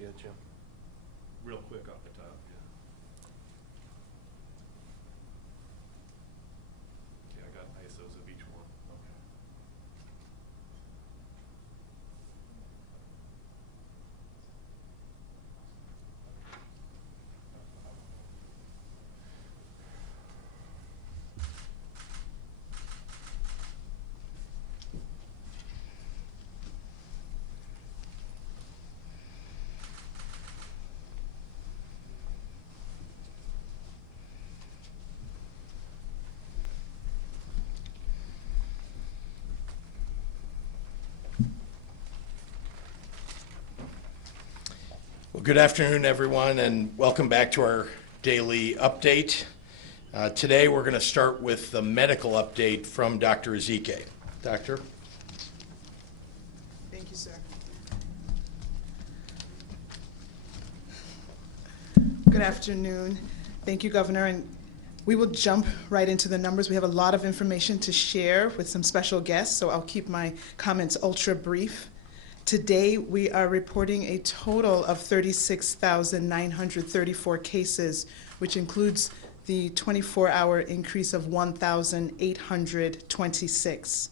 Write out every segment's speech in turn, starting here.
yet, Jim? Real quick off the top, yeah. Yeah, I got ISOs of each one. Okay. Well, good afternoon, everyone, and welcome back to our daily update. Today, we're going to start with the medical update from Dr. Ezike. Doctor? Thank you, sir. Good afternoon. Thank you, Governor. And we will jump right into the numbers. We have a lot of information to share with some special guests, so I'll keep my comments ultra brief. Today, we are reporting a total of 36,934 cases, which includes the 24-hour increase of 1,826.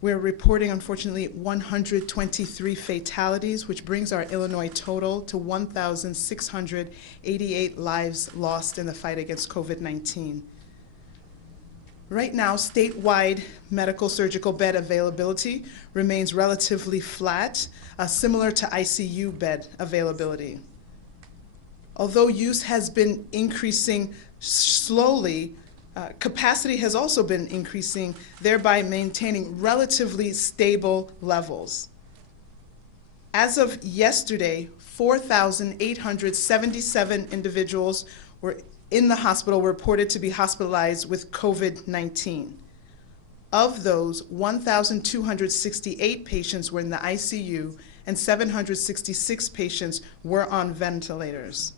We're reporting, unfortunately, 123 fatalities, which brings our Illinois total to 1,688 lives lost in the fight against COVID-19. Right now, statewide medical surgical bed availability remains relatively flat, similar to ICU bed availability. Although use has been increasing slowly, capacity has also been increasing, thereby maintaining relatively stable levels. As of yesterday, 4,877 individuals were in the hospital were reported to be hospitalized with COVID-19. Of those, 1,268 patients were in the ICU and 766 patients were on ventilators.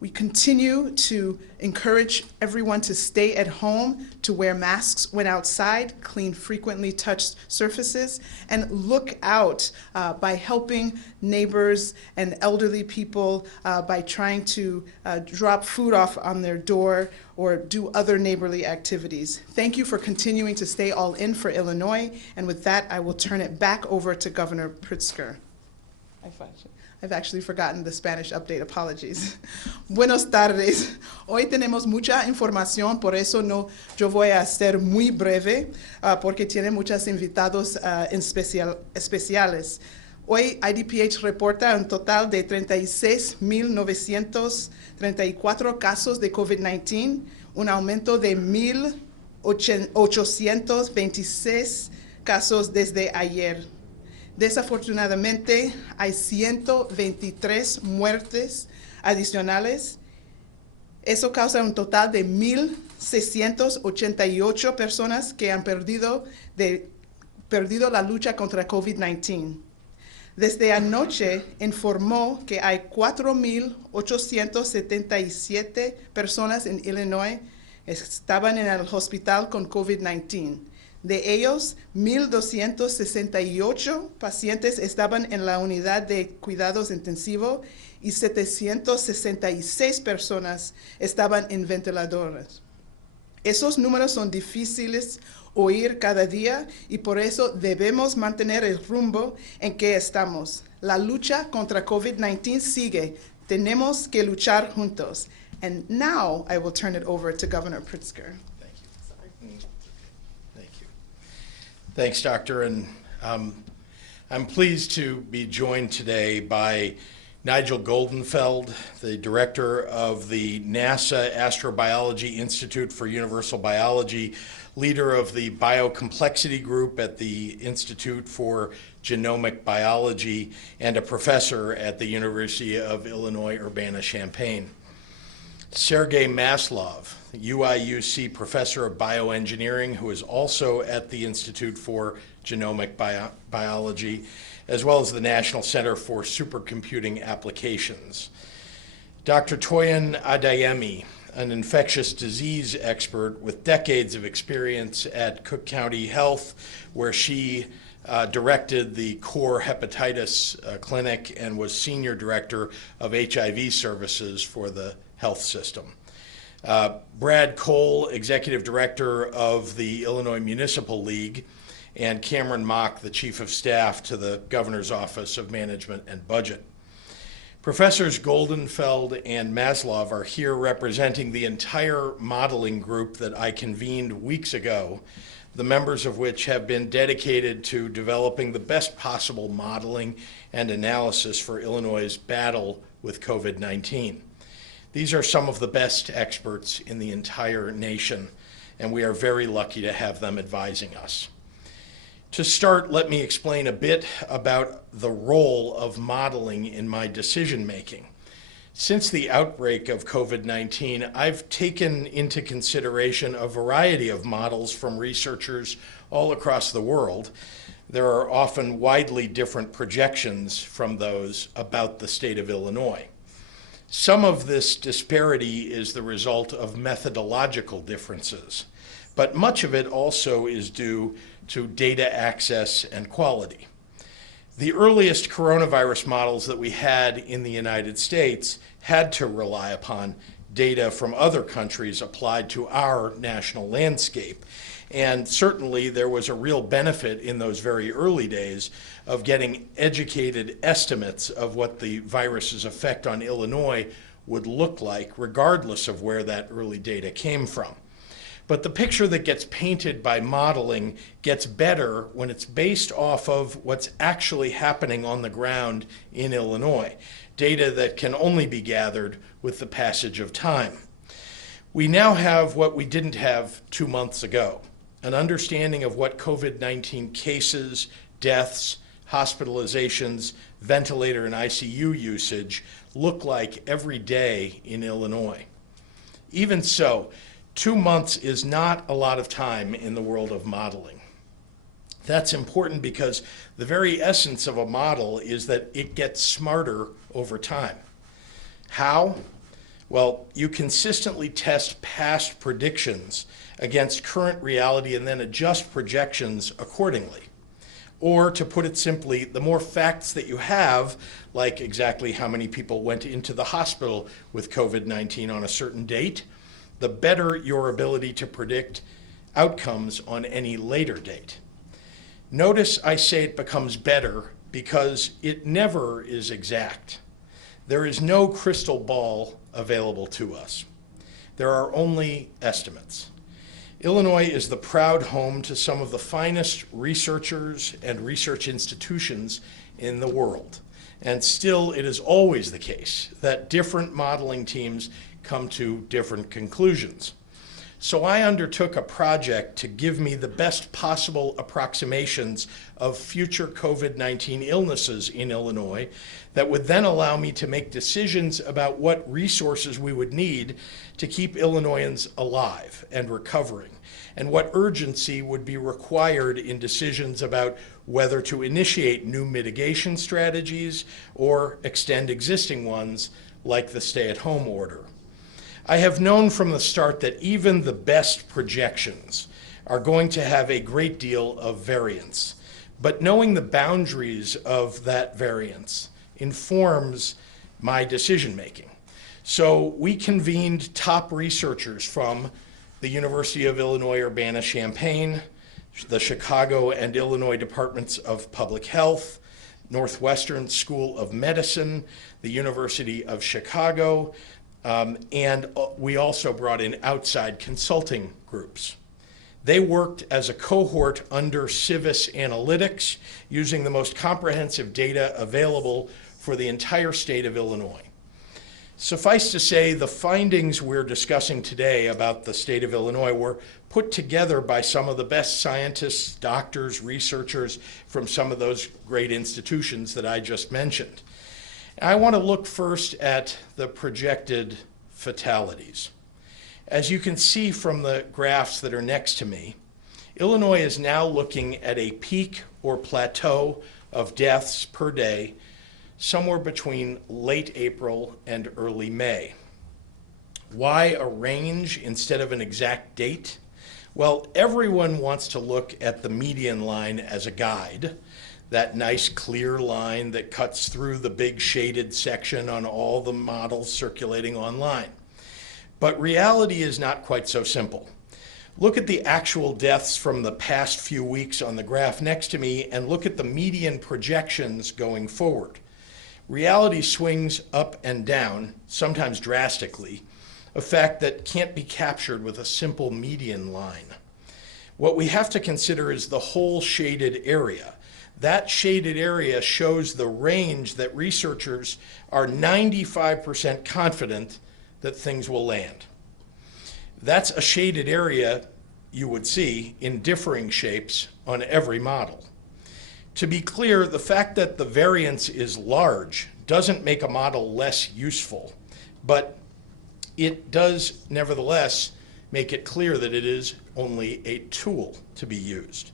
We continue to encourage everyone to stay at home, to wear masks when outside, clean frequently touched surfaces, and look out by helping neighbors and elderly people by trying to drop food off on their door or do other neighborly activities. Thank you for continuing to stay all in for Illinois, and with that, I will turn it back over to Governor Pritzker. I've actually forgotten the Spanish update, apologies. Buenos tardes. Hoy tenemos mucha información, por eso yo voy a ser muy breve, porque tiene muchos invitados especiales. Hoy IDPH reporta un total de 36,934 casos de COVID-19, un aumento de 1,826 casos desde ayer. Desafortunadamente, hay 123 muertes adicionales. Eso causa un total de 1,688 personas que han perdido la lucha contra COVID-19. Desde anoche informó que hay 4,877 personas en Illinois que estaban en el hospital con COVID-19. De ellos, 1,268 pacientes estaban en la unidad de cuidados intensivos y 766 personas estaban en ventiladores. Esos números son difíciles oír cada día y por eso debemos mantener el rumbo en que estamos. La lucha contra COVID-19 sigue. Tenemos que luchar juntos. And now I will turn it over to Governor Pritzker. Thanks, Doctor. And I'm pleased to be joined today by Nigel Goldenfeld, the director of the NASA Astrobiology Institute for Universal Biology, leader of the Biocomplexity Group at the Institute for Genomic Biology, and a professor at the University of Illinois Urbana-Champaign. Sergey Maslov, UIUC professor of bioengineering, who is also at the Institute for Genomic Biology, as well as the National Center for Supercomputing Applications. Dr. Toyin Adeyemi, an infectious disease expert with decades of experience at Cook County Health, where she directed the core hepatitis clinic and was senior director of HIV services for the health system. Brad Cole, executive director of the Illinois Municipal League, and Cameron Mock, the chief of staff to the Governor's Office of Management and Budget. Professors Goldenfeld and Maslov are here representing the entire modeling group that I convened weeks ago, the members of which have been dedicated to developing the best possible modeling and analysis for Illinois' battle with COVID-19. These are some of the best experts in the entire nation, and we are very lucky to have them advising us. To start, let me explain a bit about the role of modeling in my decision making. Since the outbreak of COVID-19, I've taken into consideration a variety of models from researchers all across the world. There are often widely different projections from those about the state of Illinois. Some of this disparity is the result of methodological differences, but much of it also is due to data access and quality. The earliest coronavirus models that we had in the United States had to rely upon data from other countries applied to our national landscape. And certainly there was a real benefit in those very early days of getting educated estimates of what the virus's effect on Illinois would look like, regardless of where that early data came from. But the picture that gets painted by modeling gets better when it's based off of what's actually happening on the ground in Illinois, data that can only be gathered with the passage of time. We now have what we didn't have 2 months ago, an understanding of what COVID-19 cases, deaths, hospitalizations, ventilator and ICU usage look like every day in Illinois. Even so, 2 months is not a lot of time in the world of modeling. That's important because the very essence of a model is that it gets smarter over time. How? Well, you consistently test past predictions against current reality and then adjust projections accordingly. Or to put it simply, the more facts that you have, like exactly how many people went into the hospital with COVID-19 on a certain date, the better your ability to predict outcomes on any later date. Notice I say it becomes better because it never is exact. There is no crystal ball available to us. There are only estimates. Illinois is the proud home to some of the finest researchers and research institutions in the world. And still, it is always the case that different modeling teams come to different conclusions. So I undertook a project to give me the best possible approximations of future COVID-19 illnesses in Illinois that would then allow me to make decisions about what resources we would need to keep Illinoisans alive and recovering, and what urgency would be required in decisions about whether to initiate new mitigation strategies or extend existing ones like the stay-at-home order. I have known from the start that even the best projections are going to have a great deal of variance, but knowing the boundaries of that variance informs my decision-making. So we convened top researchers from the University of Illinois Urbana-Champaign, the Chicago and Illinois Departments of Public Health, Northwestern School of Medicine, the University of Chicago, and we also brought in outside consulting groups. They worked as a cohort under Civis Analytics, using the most comprehensive data available for the entire state of Illinois. Suffice to say, the findings we're discussing today about the state of Illinois were put together by some of the best scientists, doctors, researchers from some of those great institutions that I just mentioned. I want to look first at the projected fatalities. As you can see from the graphs that are next to me, Illinois is now looking at a peak or plateau of deaths per day somewhere between late April and early May. Why a range instead of an exact date? Well, everyone wants to look at the median line as a guide, that nice clear line that cuts through the big shaded section on all the models circulating online. But reality is not quite so simple. Look at the actual deaths from the past few weeks on the graph next to me and look at the median projections going forward. Reality swings up and down, sometimes drastically, a fact that can't be captured with a simple median line. What we have to consider is the whole shaded area. That shaded area shows the range that researchers are 95% confident that things will land. That's a shaded area you would see in differing shapes on every model. To be clear, the fact that the variance is large doesn't make a model less useful, but it does nevertheless make it clear that it is only a tool to be used.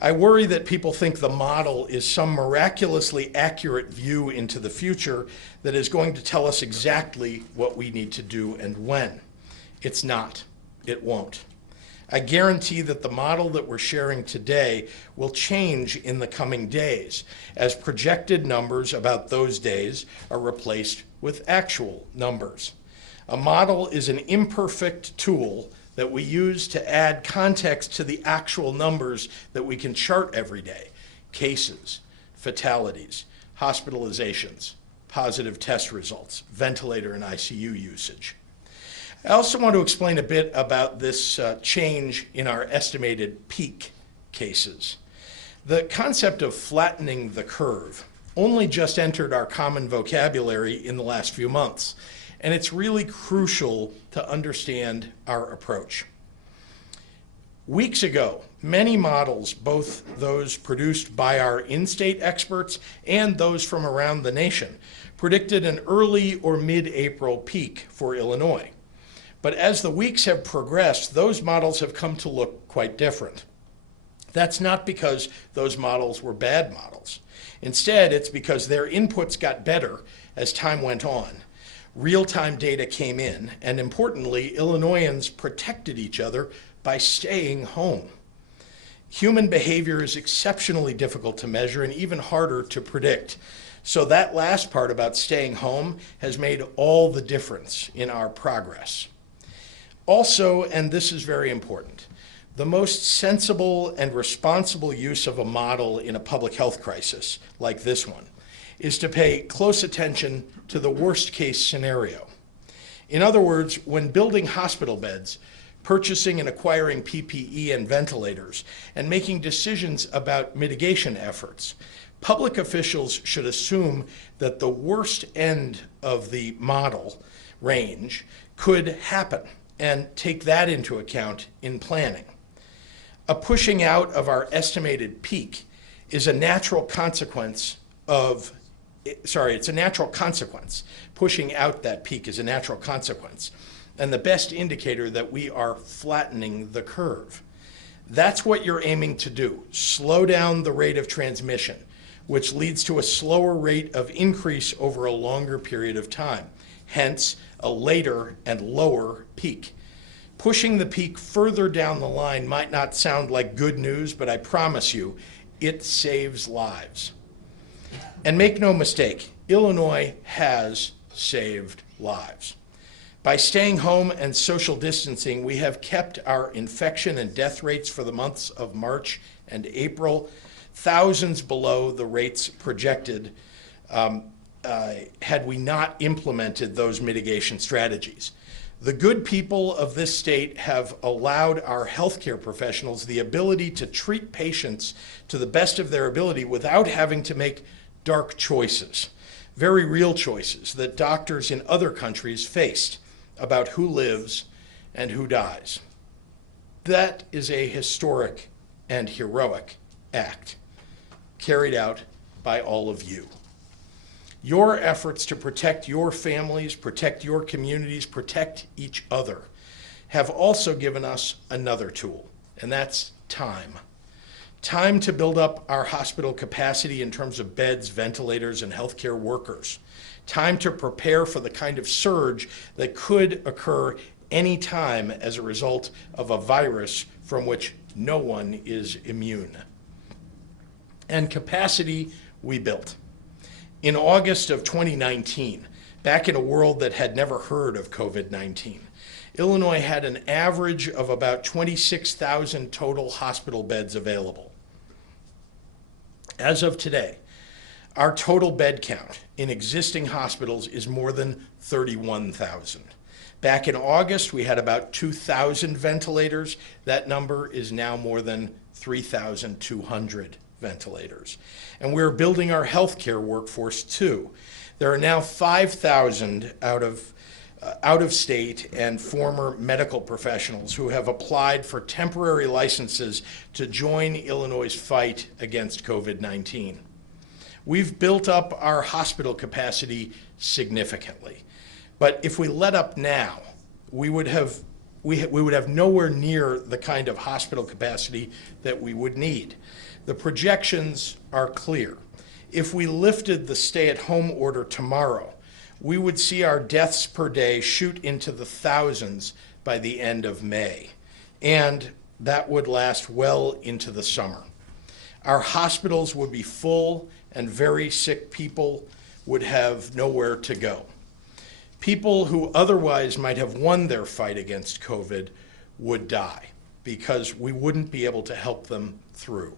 I worry that people think the model is some miraculously accurate view into the future that is going to tell us exactly what we need to do and when. It's not. It won't. I guarantee that the model that we're sharing today will change in the coming days as projected numbers about those days are replaced with actual numbers. A model is an imperfect tool that we use to add context to the actual numbers that we can chart every day: cases, fatalities, hospitalizations, positive test results, ventilator and ICU usage. I also want to explain a bit about this change in our estimated peak cases. The concept of flattening the curve only just entered our common vocabulary in the last few months, and it's really crucial to understand our approach. Weeks ago, many models, both those produced by our in-state experts and those from around the nation, predicted an early or mid-April peak for Illinois. But as the weeks have progressed, those models have come to look quite different. That's not because those models were bad models. Instead, it's because their inputs got better as time went on. Real-time data came in, and importantly, Illinoisans protected each other by staying home. Human behavior is exceptionally difficult to measure and even harder to predict. So that last part about staying home has made all the difference in our progress. Also, and this is very important, the most sensible and responsible use of a model in a public health crisis like this one is to pay close attention to the worst case scenario. In other words, when building hospital beds, purchasing and acquiring PPE and ventilators, and making decisions about mitigation efforts, public officials should assume that the worst end of the model range could happen and take that into account in planning. A pushing out of our estimated peak is a natural consequence of, it's a natural consequence. Pushing out that peak is a natural consequence, and the best indicator that we are flattening the curve. That's what you're aiming to do: slow down the rate of transmission, which leads to a slower rate of increase over a longer period of time, hence a later and lower peak. Pushing the peak further down the line might not sound like good news, but I promise you, it saves lives. And make no mistake, Illinois has saved lives. By staying home and social distancing, we have kept our infection and death rates for the months of March and April thousands below the rates projected had we not implemented those mitigation strategies. The good people of this state have allowed our healthcare professionals the ability to treat patients to the best of their ability without having to make dark choices, very real choices that doctors in other countries faced about who lives and who dies. That is a historic and heroic act carried out by all of you. Your efforts to protect your families, protect your communities, protect each other have also given us another tool, and that's time. Time to build up our hospital capacity in terms of beds, ventilators, and healthcare workers. time to prepare for the kind of surge that could occur any time as a result of a virus from which no one is immune. And capacity we built. In August of 2019, back in a world that had never heard of COVID-19, Illinois had an average of about 26,000 total hospital beds available. As of today, our total bed count in existing hospitals is more than 31,000. Back in August, we had about 2,000 ventilators. That number is now more than 3,200 ventilators. And we're building our healthcare workforce too. There are now 5,000 out of state and former medical professionals who have applied for temporary licenses to join Illinois' fight against COVID-19. We've built up our hospital capacity significantly. But if we let up now, we would have nowhere near the kind of hospital capacity that we would need. The projections are clear. If we lifted the stay-at-home order tomorrow, we would see our deaths per day shoot into the thousands by the end of May, and that would last well into the summer. Our hospitals would be full, and very sick people would have nowhere to go. People who otherwise might have won their fight against COVID would die because we wouldn't be able to help them through.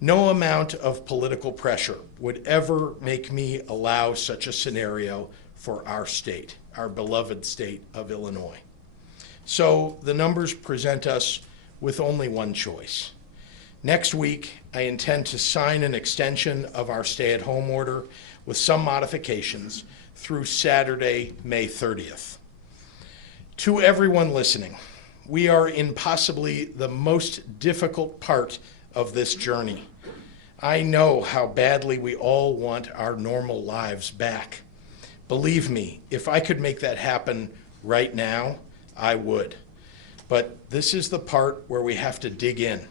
No amount of political pressure would ever make me allow such a scenario for our state, our beloved state of Illinois. So the numbers present us with only one choice. Next week, I intend to sign an extension of our stay-at-home order with some modifications through Saturday, May 30th. To everyone listening, we are in possibly the most difficult part of this journey. I know how badly we all want our normal lives back. Believe me, if I could make that happen right now, I would. But this is the part where we have to dig in,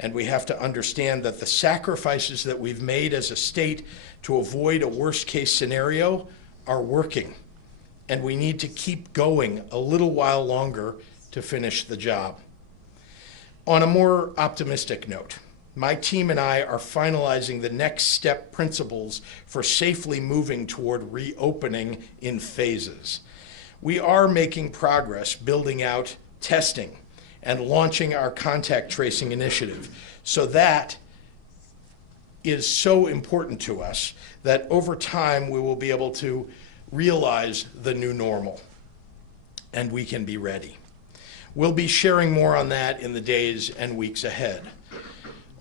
and we have to understand that the sacrifices that we've made as a state to avoid a worst-case scenario are working, and we need to keep going a little while longer to finish the job. On a more optimistic note, my team and I are finalizing the next step principles for safely moving toward reopening in phases. We are making progress building out testing and launching our contact tracing initiative. So that is so important to us that over time we will be able to realize the new normal, and we can be ready. We'll be sharing more on that in the days and weeks ahead.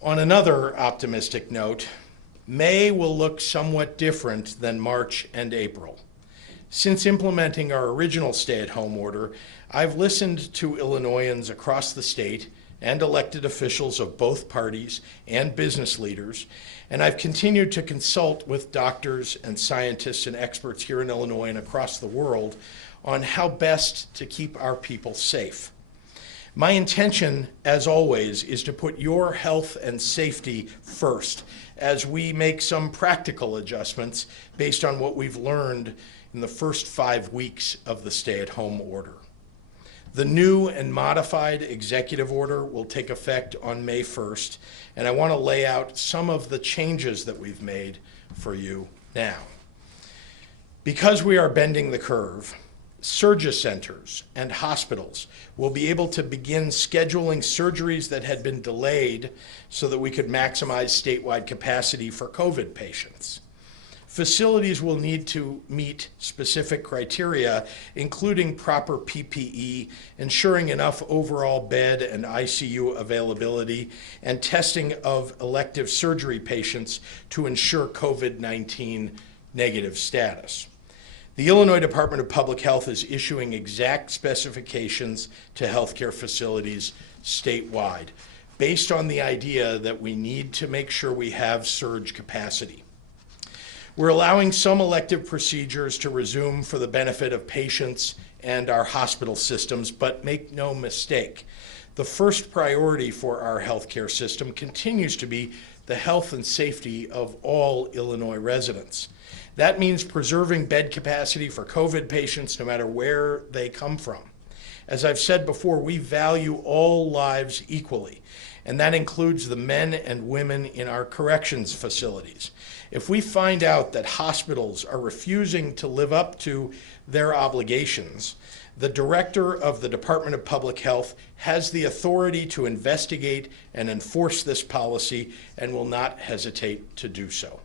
On another optimistic note, May will look somewhat different than March and April. Since implementing our original stay-at-home order, I've listened to Illinoisans across the state and elected officials of both parties and business leaders, and I've continued to consult with doctors and scientists and experts here in Illinois and across the world on how best to keep our people safe. My intention, as always, is to put your health and safety first as we make some practical adjustments based on what we've learned in the first 5 weeks of the stay-at-home order. The new and modified executive order will take effect on May 1st, and I want to lay out some of the changes that we've made for you now. Because we are bending the curve, surgery centers and hospitals will be able to begin scheduling surgeries that had been delayed so that we could maximize statewide capacity for COVID patients. Facilities will need to meet specific criteria, including proper PPE, ensuring enough overall bed and ICU availability, and testing of elective surgery patients to ensure COVID-19 negative status. The Illinois Department of Public Health is issuing exact specifications to healthcare facilities statewide, based on the idea that we need to make sure we have surge capacity. We're allowing some elective procedures to resume for the benefit of patients and our hospital systems, but make no mistake, the first priority for our healthcare system continues to be the health and safety of all Illinois residents. That means preserving bed capacity for COVID patients no matter where they come from. As I've said before, we value all lives equally, and that includes the men and women in our corrections facilities. If we find out that hospitals are refusing to live up to their obligations, the director of the Department of Public Health has the authority to investigate and enforce this policy and will not hesitate to do so.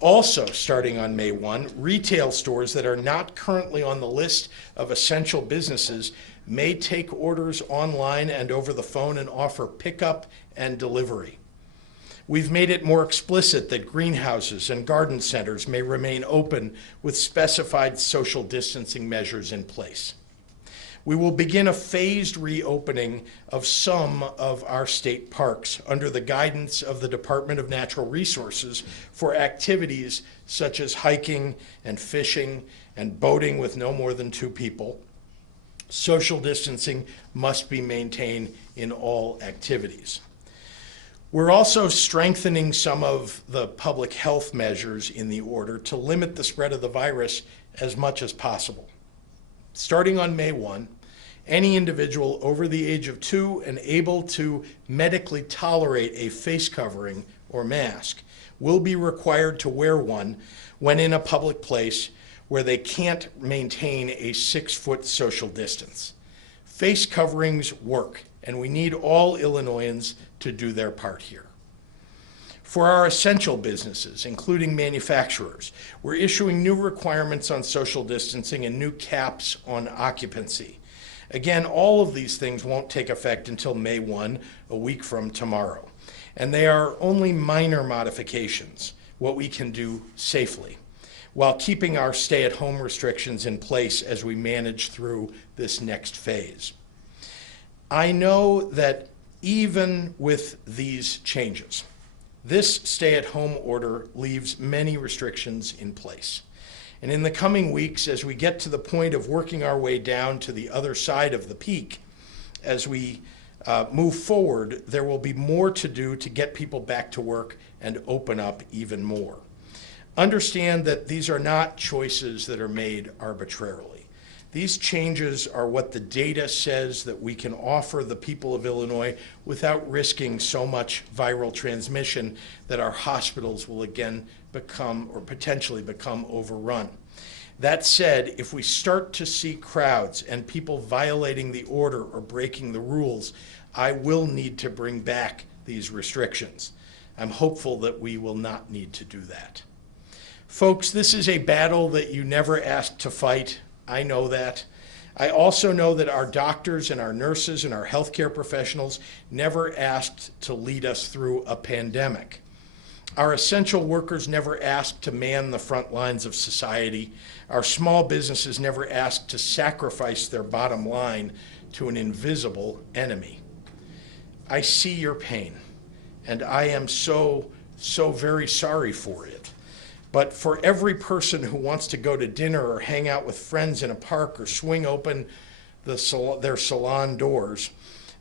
Also, starting on May 1, retail stores that are not currently on the list of essential businesses may take orders online and over the phone and offer pickup and delivery. We've made it more explicit that greenhouses and garden centers may remain open with specified social distancing measures in place. We will begin a phased reopening of some of our state parks under the guidance of the Department of Natural Resources for activities such as hiking and fishing and boating with no more than 2 people. Social distancing must be maintained in all activities. We're also strengthening some of the public health measures in the order to limit the spread of the virus as much as possible. Starting on May 1, any individual over the age of 2 and able to medically tolerate a face covering or mask will be required to wear one when in a public place where they can't maintain a 6-foot social distance. Face coverings work, and we need all Illinoisans to do their part here. For our essential businesses, including manufacturers, we're issuing new requirements on social distancing and new caps on occupancy. Again, all of these things won't take effect until May 1, a week from tomorrow. And they are only minor modifications, what we can do safely, while keeping our stay-at-home restrictions in place as we manage through this next phase. I know that even with these changes, this stay-at-home order leaves many restrictions in place. And in the coming weeks, as we get to the point of working our way down to the other side of the peak, as we move forward, there will be more to do to get people back to work and open up even more. Understand that these are not choices that are made arbitrarily. These changes are what the data says that we can offer the people of Illinois without risking so much viral transmission that our hospitals will again become or potentially become overrun. That said, if we start to see crowds and people violating the order or breaking the rules, I will need to bring back these restrictions. I'm hopeful that we will not need to do that. Folks, this is a battle that you never asked to fight. I know that. I also know that our doctors and our nurses and our healthcare professionals never asked to lead us through a pandemic. Our essential workers never asked to man the front lines of society. Our small businesses never asked to sacrifice their bottom line to an invisible enemy. I see your pain, and I am so very sorry for it. But for every person who wants to go to dinner or hang out with friends in a park or swing open their salon doors,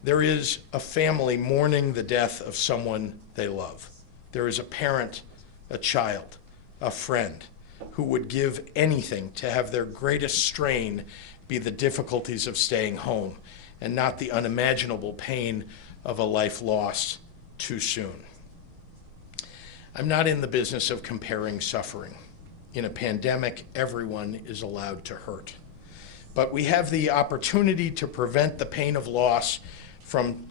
there is a family mourning the death of someone they love. There is a parent, a child, a friend who would give anything to have their greatest strain be the difficulties of staying home and not the unimaginable pain of a life lost too soon. I'm not in the business of comparing suffering. In a pandemic, everyone is allowed to hurt. But we have the opportunity to prevent the pain of loss from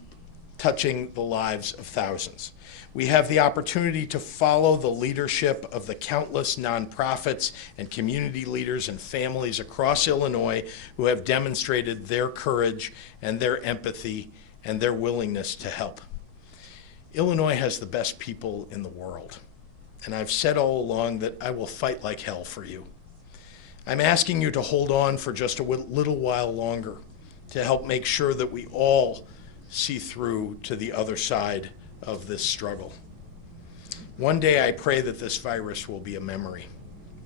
touching the lives of thousands. We have the opportunity to follow the leadership of the countless nonprofits and community leaders and families across Illinois who have demonstrated their courage and their empathy and their willingness to help. Illinois has the best people in the world, and I've said all along that I will fight like hell for you. I'm asking you to hold on for just a little while longer to help make sure that we all see through to the other side of this struggle. One day I pray that this virus will be a memory,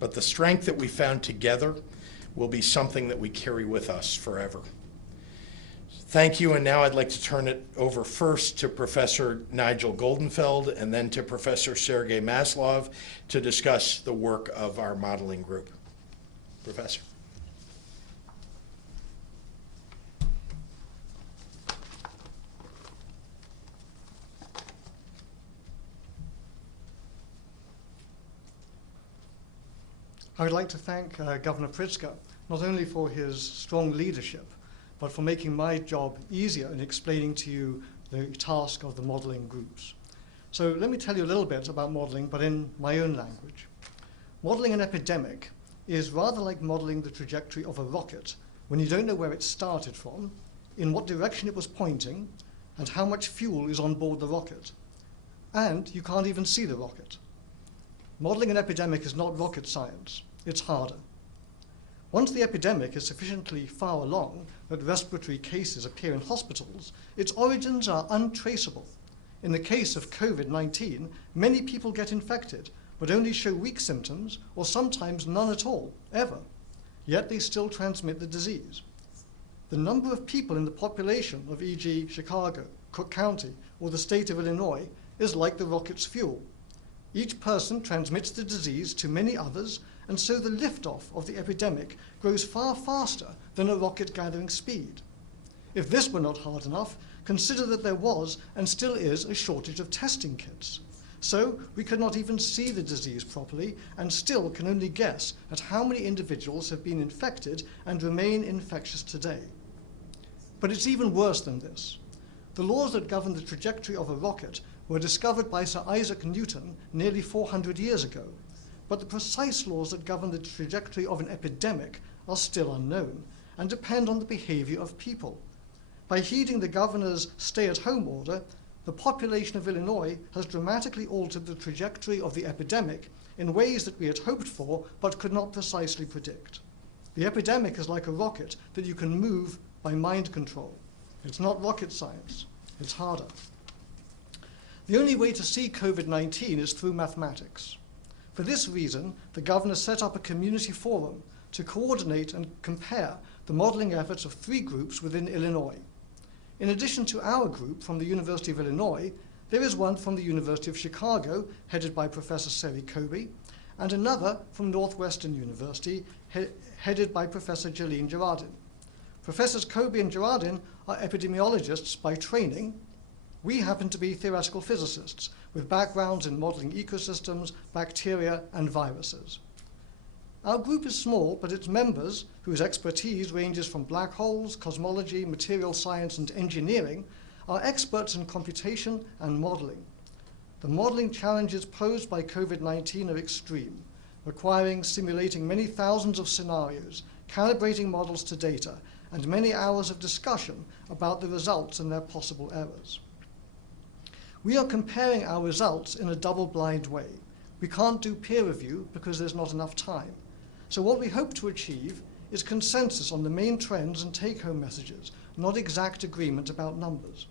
but the strength that we found together will be something that we carry with us forever. Thank you, and now I'd like to turn it over first to Professor Nigel Goldenfeld and then to Professor Sergey Maslov to discuss the work of our modeling group. Professor. I would like to thank Governor Pritzker not only for his strong leadership, but for making my job easier in explaining to you the task of the modeling groups. So let me tell you a little bit about modeling, but in my own language. Modeling an epidemic is rather like modeling the trajectory of a rocket when you don't know where it started from, in what direction it was pointing, and how much fuel is on board the rocket. And you can't even see the rocket. Modeling an epidemic is not rocket science. It's harder. Once the epidemic is sufficiently far along that respiratory cases appear in hospitals, its origins are untraceable. In the case of COVID-19, many people get infected, but only show weak symptoms, or sometimes none at all, ever. Yet they still transmit the disease. The number of people in the population of, e.g., Chicago, Cook County, or the state of Illinois is like the rocket's fuel. Each person transmits the disease to many others, and so the liftoff of the epidemic grows far faster than a rocket gathering speed. If this were not hard enough, consider that there was and still is a shortage of testing kits. So we could not even see the disease properly and still can only guess at how many individuals have been infected and remain infectious today. But it's even worse than this. The laws that govern the trajectory of a rocket were discovered by Sir Isaac Newton nearly 400 years ago, but the precise laws that govern the trajectory of an epidemic are still unknown and depend on the behavior of people. By heeding the governor's stay-at-home order, the population of Illinois has dramatically altered the trajectory of the epidemic in ways that we had hoped for but could not precisely predict. The epidemic is like a rocket that you can move by mind control. It's not rocket science. It's harder. The only way to see COVID-19 is through mathematics. For this reason, the governor set up a community forum to coordinate and compare the modeling efforts of 3 groups within Illinois. In addition to our group from the University of Illinois, there is one from the University of Chicago, headed by Professor Seri Kobe, and another from Northwestern University, headed by Professor Jalene Girardin. Professors Kobe and Girardin are epidemiologists by training. We happen to be theoretical physicists with backgrounds in modeling ecosystems, bacteria, and viruses. Our group is small, but its members, whose expertise ranges from black holes, cosmology, material science, and engineering, are experts in computation and modeling. The modeling challenges posed by COVID-19 are extreme, requiring simulating many thousands of scenarios, calibrating models to data, and many hours of discussion about the results and their possible errors. We are comparing our results in a double-blind way. We can't do peer review because there's not enough time. So what we hope to achieve is consensus on the main trends and take-home messages, not exact agreement about numbers.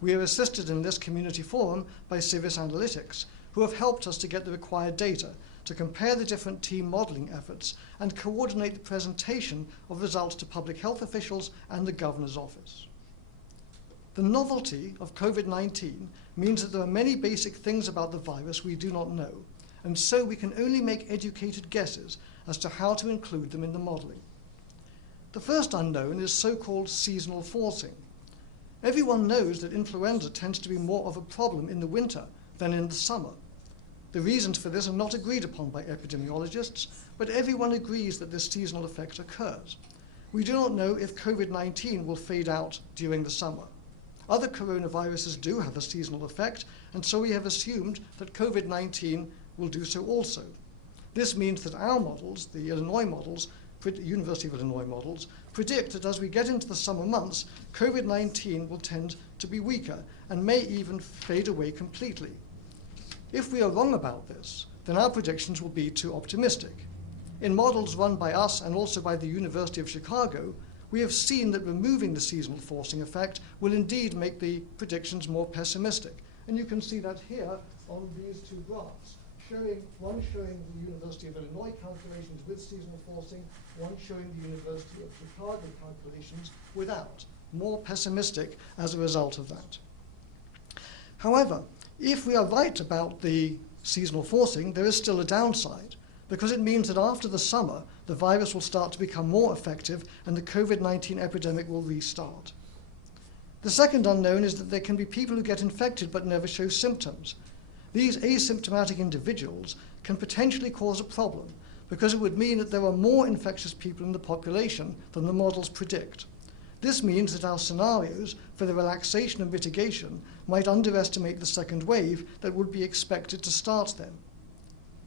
We are assisted in this community forum by Civis Analytics, who have helped us to get the required data, to compare the different team modeling efforts, and coordinate the presentation of results to public health officials and the governor's office. The novelty of COVID-19 means that there are many basic things about the virus we do not know, and so we can only make educated guesses as to how to include them in the modeling. The first unknown is so-called seasonal forcing. Everyone knows that influenza tends to be more of a problem in the winter than in the summer. The reasons for this are not agreed upon by epidemiologists, but everyone agrees that this seasonal effect occurs. We do not know if COVID-19 will fade out during the summer. Other coronaviruses do have a seasonal effect, and so we have assumed that COVID-19 will do so also. This means that our models, the Illinois models, University of Illinois models, predict that as we get into the summer months, COVID-19 will tend to be weaker and may even fade away completely. If we are wrong about this, then our predictions will be too optimistic. In models run by us and also by the University of Chicago, we have seen that removing the seasonal forcing effect will indeed make the predictions more pessimistic. And you can see that here on these 2 graphs, one showing the University of Illinois calculations with seasonal forcing, one showing the University of Chicago calculations without. more pessimistic as a result of that. However, if we are right about the seasonal forcing, there is still a downside, because it means that after the summer, the virus will start to become more effective and the COVID-19 epidemic will restart. The second unknown is that there can be people who get infected but never show symptoms. These asymptomatic individuals can potentially cause a problem because it would mean that there are more infectious people in the population than the models predict. This means that our scenarios for the relaxation and mitigation might underestimate the second wave that would be expected to start then.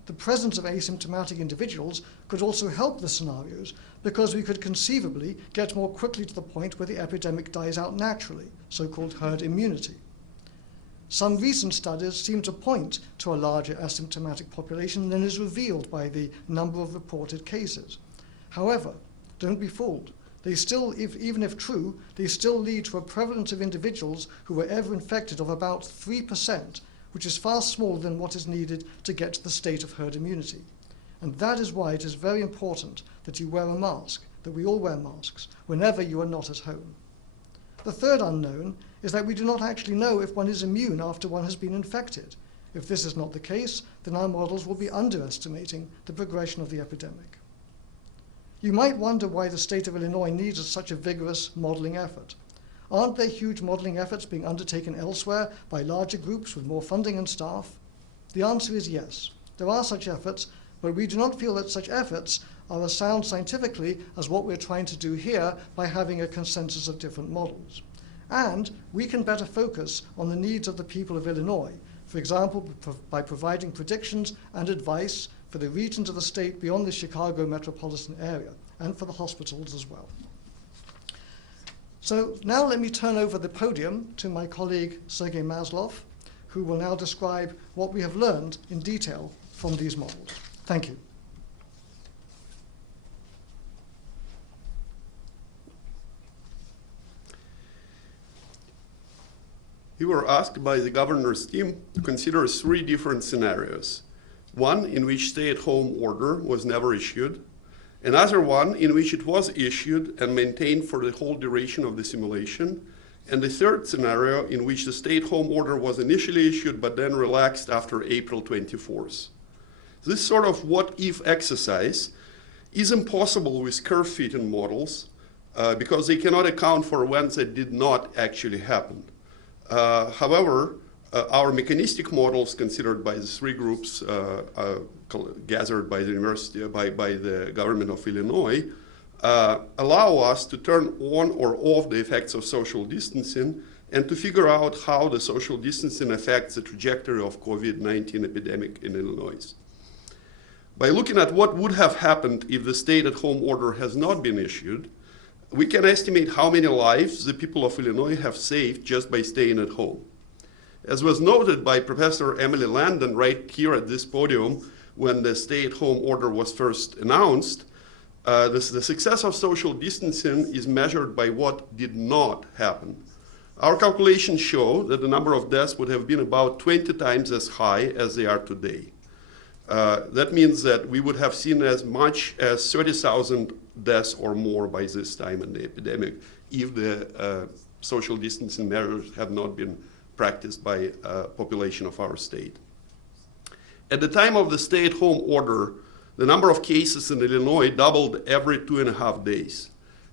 The presence of asymptomatic individuals could also help the scenarios because we could conceivably get more quickly to the point where the epidemic dies out naturally, so-called herd immunity. Some recent studies seem to point to a larger asymptomatic population than is revealed by the number of reported cases. However, don't be fooled. They still, even if true, they still lead to a prevalence of individuals who were ever infected of about 3%, which is far smaller than what is needed to get to the state of herd immunity. And that is why it is very important that you wear a mask, that we all wear masks, whenever you are not at home. The third unknown is that we do not actually know if one is immune after one has been infected. If this is not the case, then our models will be underestimating the progression of the epidemic. You might wonder why the state of Illinois needs such a vigorous modeling effort. Aren't there huge modeling efforts being undertaken elsewhere by larger groups with more funding and staff? The answer is yes. There are such efforts, but we do not feel that such efforts are as sound scientifically as what we're trying to do here by having a consensus of different models. And we can better focus on the needs of the people of Illinois, for example, by providing predictions and advice for the regions of the state beyond the Chicago metropolitan area, and for the hospitals as well. So now let me turn over the podium to my colleague Sergei Maslov, who will now describe what we have learned in detail from these models. Thank you. We were asked by the governor's team to consider 3 different scenarios. One in which stay-at-home order was never issued, another one in which it was issued and maintained for the whole duration of the simulation, and the third scenario in which the stay-at-home order was initially issued but then relaxed after April 24th. This sort of what-if exercise is impossible with curve-fitting models because they cannot account for events that did not actually happen. However, our mechanistic models considered by the 3 groups gathered by the university, by the government of Illinois, allow us to turn on or off the effects of social distancing and to figure out how the social distancing affects the trajectory of COVID-19 epidemic in Illinois. By looking at what would have happened if the stay-at-home order has not been issued, we can estimate how many lives the people of Illinois have saved just by staying at home. As was noted by Professor Emily Landon right here at this podium when the stay-at-home order was first announced, the success of social distancing is measured by what did not happen. Our calculations show that the number of deaths would have been about 20 times as high as they are today. That means that we would have seen as much as 30,000 deaths or more by this time in the epidemic if the social distancing measures had not been practiced by population of our state. At the time of the stay-at-home order, the number of cases in Illinois doubled every 2.5 days.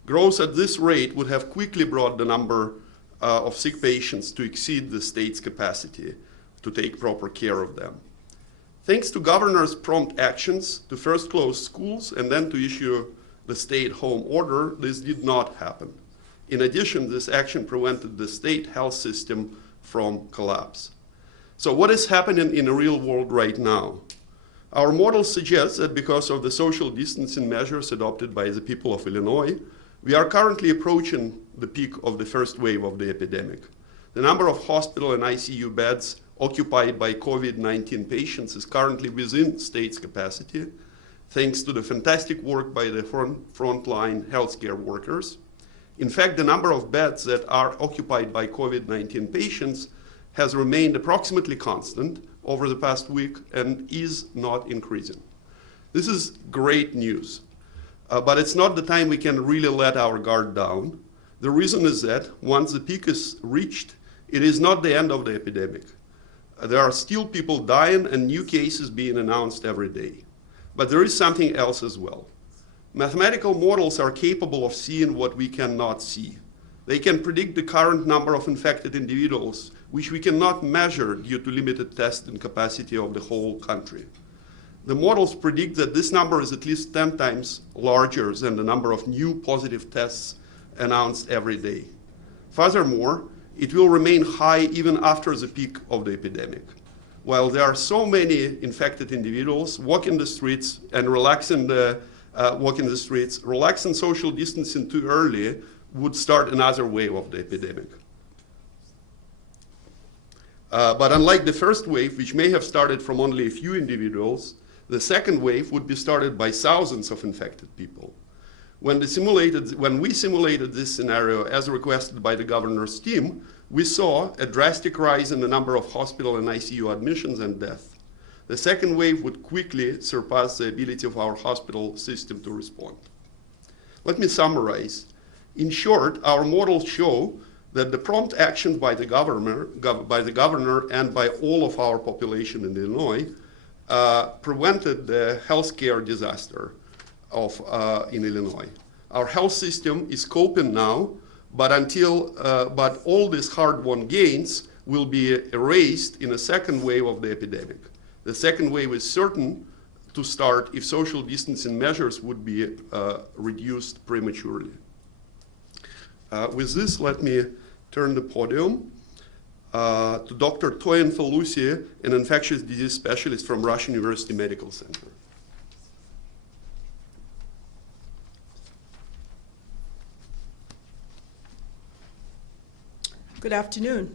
Growth at this rate would have quickly brought the number of sick patients to exceed the state's capacity to take proper care of them. Thanks to governor's prompt actions to first close schools and then to issue the stay-at-home order, this did not happen. In addition, this action prevented the state health system from collapse. So what is happening in the real world right now? Our model suggests that because of the social distancing measures adopted by the people of Illinois, we are currently approaching the peak of the first wave of the epidemic. The number of hospital and ICU beds occupied by COVID-19 patients is currently within state's capacity, thanks to the fantastic work by the frontline healthcare workers. In fact, the number of beds that are occupied by COVID-19 patients has remained approximately constant over the past week and is not increasing. This is great news, but it's not the time we can really let our guard down. The reason is that once the peak is reached, it is not the end of the epidemic. There are still people dying and new cases being announced every day. But there is something else as well. Mathematical models are capable of seeing what we cannot see. They can predict the current number of infected individuals, which we cannot measure due to limited testing capacity of the whole country. The models predict that this number is at least 10 times larger than the number of new positive tests announced every day. Furthermore, it will remain high even after the peak of the epidemic. While there are so many infected individuals walking the streets and relaxing social distancing too early would start another wave of the epidemic. But unlike the first wave, which may have started from only a few individuals, the second wave would be started by thousands of infected people. When we simulated this scenario as requested by the governor's team, we saw a drastic rise in the number of hospital and ICU admissions and deaths. The second wave would quickly surpass the ability of our hospital system to respond. Let me summarize. In short, our models show that the prompt action by the governor and by all of our population in Illinois prevented the healthcare disaster in Illinois. Our health system is coping now, but all these hard-won gains will be erased in a second wave of the epidemic. The second wave is certain to start if social distancing measures would be reduced prematurely. With this, let me turn the podium to Dr. Toyin Felusi, an infectious disease specialist from Rush University Medical Center. Good afternoon.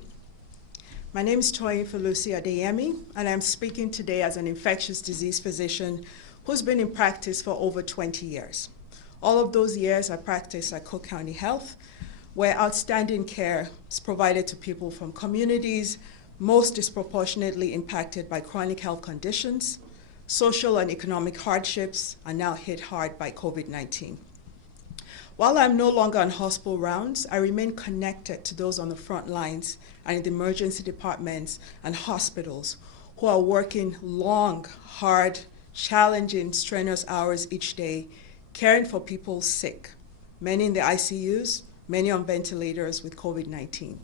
My name is Toyin Felusi Adeyemi, and I'm speaking today as an infectious disease physician who's been in practice for over 20 years. All of those years I practiced at Cook County Health, where outstanding care is provided to people from communities most disproportionately impacted by chronic health conditions, social and economic hardships, and now hit hard by COVID-19. While I'm no longer on hospital rounds, I remain connected to those on the front lines and in the emergency departments and hospitals who are working long, hard, challenging, strenuous hours each day, caring for people sick, many in the ICUs, many on ventilators with COVID-19.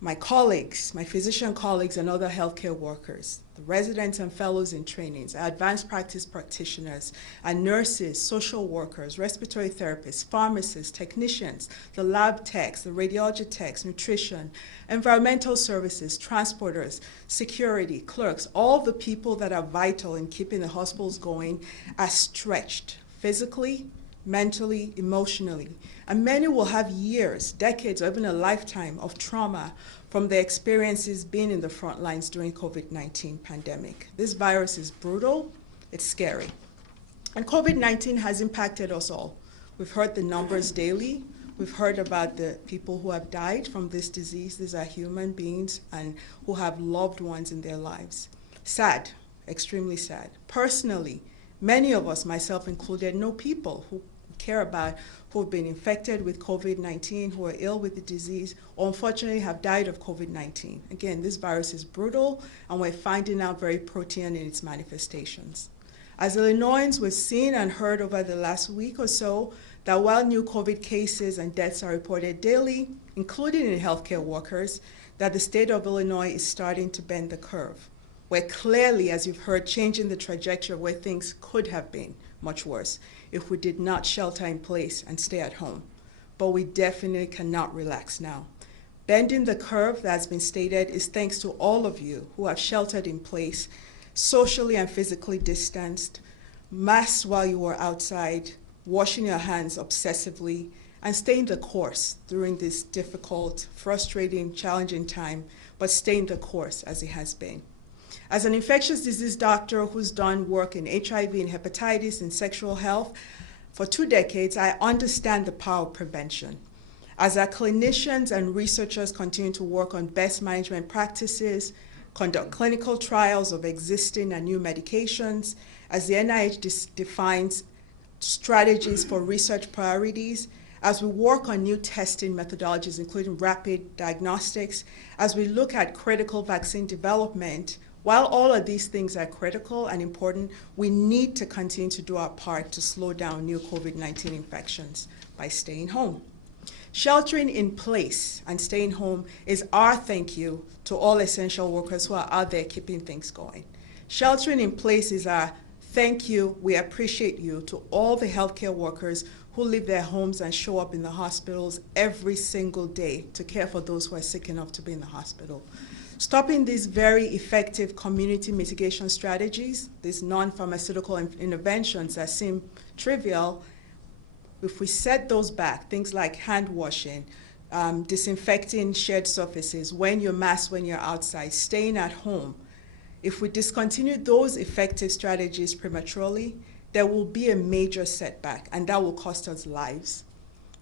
My colleagues, my physician colleagues and other healthcare workers, the residents and fellows in trainings, our advanced practice practitioners, our nurses, social workers, respiratory therapists, pharmacists, technicians, the lab techs, the radiology techs, nutrition, environmental services, transporters, security, clerks, all the people that are vital in keeping the hospitals going are stretched physically, mentally, emotionally. And many will have years, decades, or even a lifetime of trauma from their experiences being in the front lines during COVID-19 pandemic. This virus is brutal, it's scary. And COVID-19 has impacted us all. We've heard the numbers daily. We've heard about the people who have died from this disease. These are human beings and who have loved ones in their lives. Sad, extremely sad. Personally, many of us, myself included, know people who care about who have been infected with COVID-19, who are ill with the disease, or unfortunately have died of COVID-19. Again, this virus is brutal, and we're finding out very protean in its manifestations. As Illinoisans, we've seen and heard over the last week or so that while new COVID cases and deaths are reported daily, including in healthcare workers, that the state of Illinois is starting to bend the curve. We're clearly, as you've heard, changing the trajectory of where things could have been much worse if we did not shelter in place and stay at home. But we definitely cannot relax now. Bending the curve, that has been stated, is thanks to all of you who have sheltered in place, socially and physically distanced, masked while you were outside, washing your hands obsessively, and staying the course during this difficult, frustrating, challenging time, but staying the course as it has been. As an infectious disease doctor who's done work in HIV and hepatitis and sexual health for 2 decades, I understand the power of prevention. As our clinicians and researchers continue to work on best management practices, conduct clinical trials of existing and new medications, as the NIH defines strategies for research priorities, as we work on new testing methodologies, including rapid diagnostics, as we look at critical vaccine development, while all of these things are critical and important, we need to continue to do our part to slow down new COVID-19 infections by staying home. Sheltering in place and staying home is our thank you to all essential workers who are out there keeping things going. Sheltering in place is our thank you, we appreciate you, to all the healthcare workers who leave their homes and show up in the hospitals every single day to care for those who are sick enough to be in the hospital. Stopping these very effective community mitigation strategies, these non-pharmaceutical interventions that seem trivial, if we set those back, things like hand washing, disinfecting shared surfaces, wearing your mask when you're outside, staying at home, if we discontinue those effective strategies prematurely, there will be a major setback, and that will cost us lives.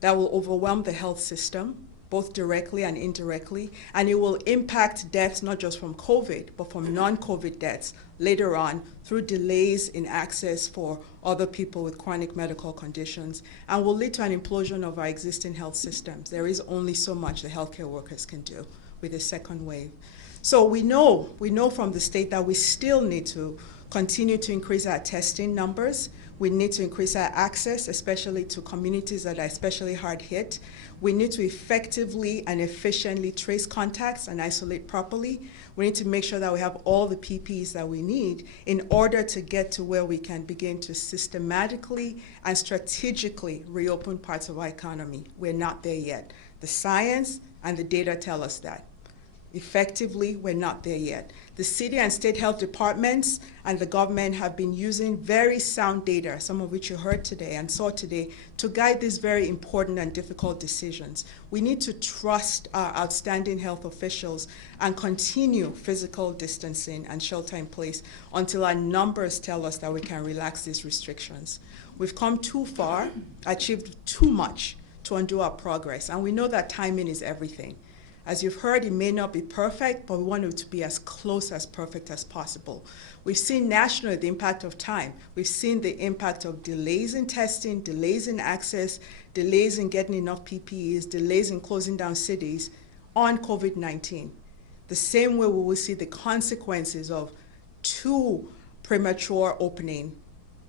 That will overwhelm the health system, both directly and indirectly, and it will impact deaths not just from COVID, but from non-COVID deaths later on through delays in access for other people with chronic medical conditions, and will lead to an implosion of our existing health systems. There is only so much the healthcare workers can do with a second wave. So we know from the state that we still need to continue to increase our testing numbers. We need to increase our access, especially to communities that are especially hard hit. We need to effectively and efficiently trace contacts and isolate properly. We need to make sure that we have all the PPEs that we need in order to get to where we can begin to systematically and strategically reopen parts of our economy. We're not there yet. The science and the data tell us that. Effectively, we're not there yet. The city and state health departments and the government have been using very sound data, some of which you heard today and saw today, to guide these very important and difficult decisions. We need to trust our outstanding health officials and continue physical distancing and shelter in place until our numbers tell us that we can relax these restrictions. We've come too far, achieved too much to undo our progress, and we know that timing is everything. As you've heard, it may not be perfect, but we want it to be as close as perfect as possible. We've seen nationally the impact of time. We've seen the impact of delays in testing, delays in access, delays in getting enough PPEs, delays in closing down cities on COVID-19. The same way we will see the consequences of too premature opening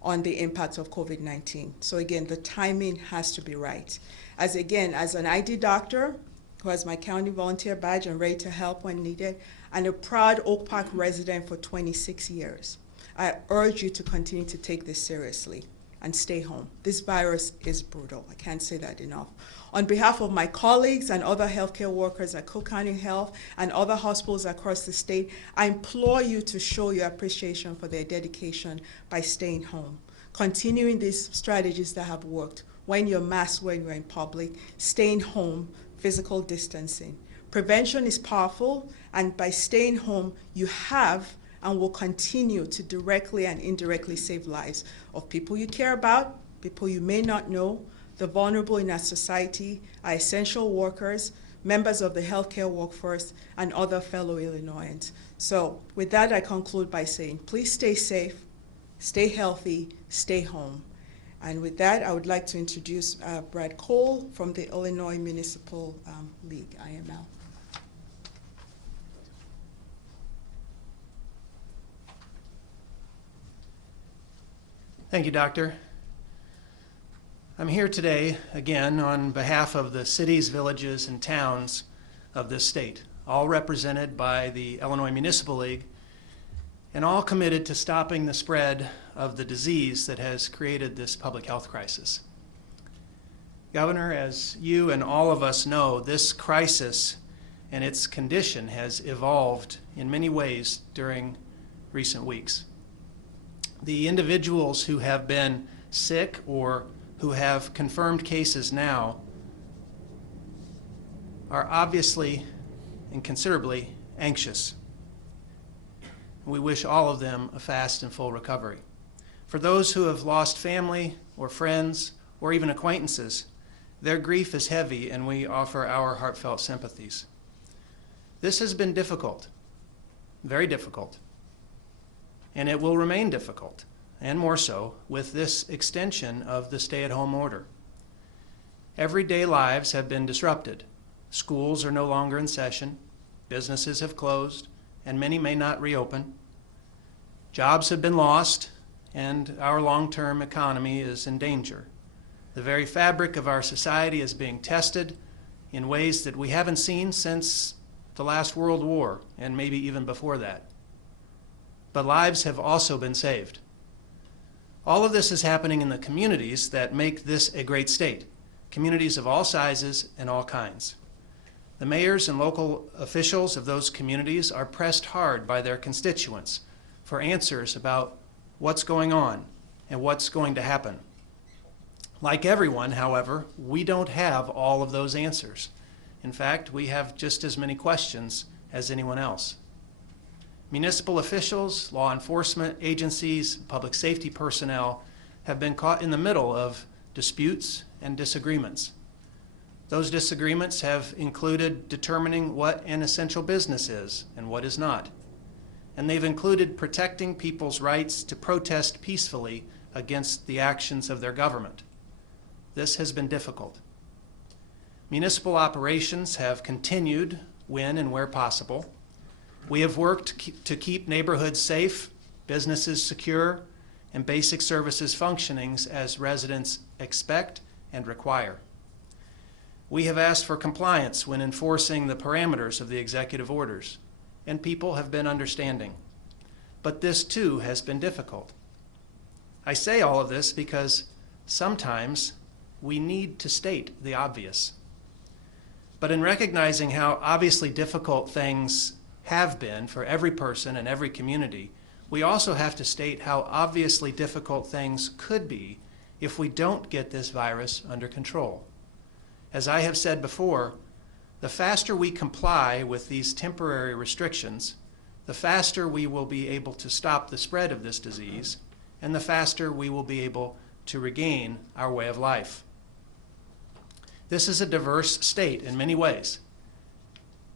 on the impact of COVID-19. So again, the timing has to be right. As an ID doctor, who has my county volunteer badge and ready to help when needed, and a proud Oak Park resident for 26 years. I urge you to continue to take this seriously and stay home. This virus is brutal. I can't say that enough. On behalf of my colleagues and other healthcare workers at Cook County Health and other hospitals across the state, I implore you to show your appreciation for their dedication by staying home. Continuing these strategies that have worked, wearing your mask when you're in public, staying home, physical distancing. Prevention is powerful, and by staying home, you have and will continue to directly and indirectly save lives of people you care about, people you may not know, the vulnerable in our society, our essential workers, members of the healthcare workforce, and other fellow Illinoisans. So with that, I conclude by saying, please stay safe, stay healthy, stay home. And with that, I would like to introduce Brad Cole from the Illinois Municipal League, IML. Thank you, Doctor. I'm here today, again, on behalf of the cities, villages, and towns of this state, all represented by the Illinois Municipal League, and all committed to stopping the spread of the disease that has created this public health crisis. Governor, as you and all of us know, this crisis and its condition has evolved in many ways during recent weeks. The individuals who have been sick or who have confirmed cases now are obviously and considerably anxious. We wish all of them a fast and full recovery. For those who have lost family or friends or even acquaintances, their grief is heavy, and we offer our heartfelt sympathies. This has been difficult, very difficult, and it will remain difficult, and more so with this extension of the stay-at-home order. Everyday lives have been disrupted. Schools are no longer in session, businesses have closed, and many may not reopen. Jobs have been lost, and our long-term economy is in danger. The very fabric of our society is being tested in ways that we haven't seen since the last World War, and maybe even before that. But lives have also been saved. All of this is happening in the communities that make this a great state, communities of all sizes and all kinds. The mayors and local officials of those communities are pressed hard by their constituents for answers about what's going on and what's going to happen. Like everyone, however, we don't have all of those answers. In fact, we have just as many questions as anyone else. Municipal officials, law enforcement agencies, public safety personnel have been caught in the middle of disputes and disagreements. Those disagreements have included determining what an essential business is and what is not. And they've included protecting people's rights to protest peacefully against the actions of their government. This has been difficult. Municipal operations have continued when and where possible. We have worked to keep neighborhoods safe, businesses secure, and basic services functioning as residents expect and require. We have asked for compliance when enforcing the parameters of the executive orders, and people have been understanding. But this too has been difficult. I say all of this because sometimes we need to state the obvious. But in recognizing how obviously difficult things have been for every person and every community, we also have to state how obviously difficult things could be if we don't get this virus under control. As I have said before, the faster we comply with these temporary restrictions, the faster we will be able to stop the spread of this disease, and the faster we will be able to regain our way of life. This is a diverse state in many ways.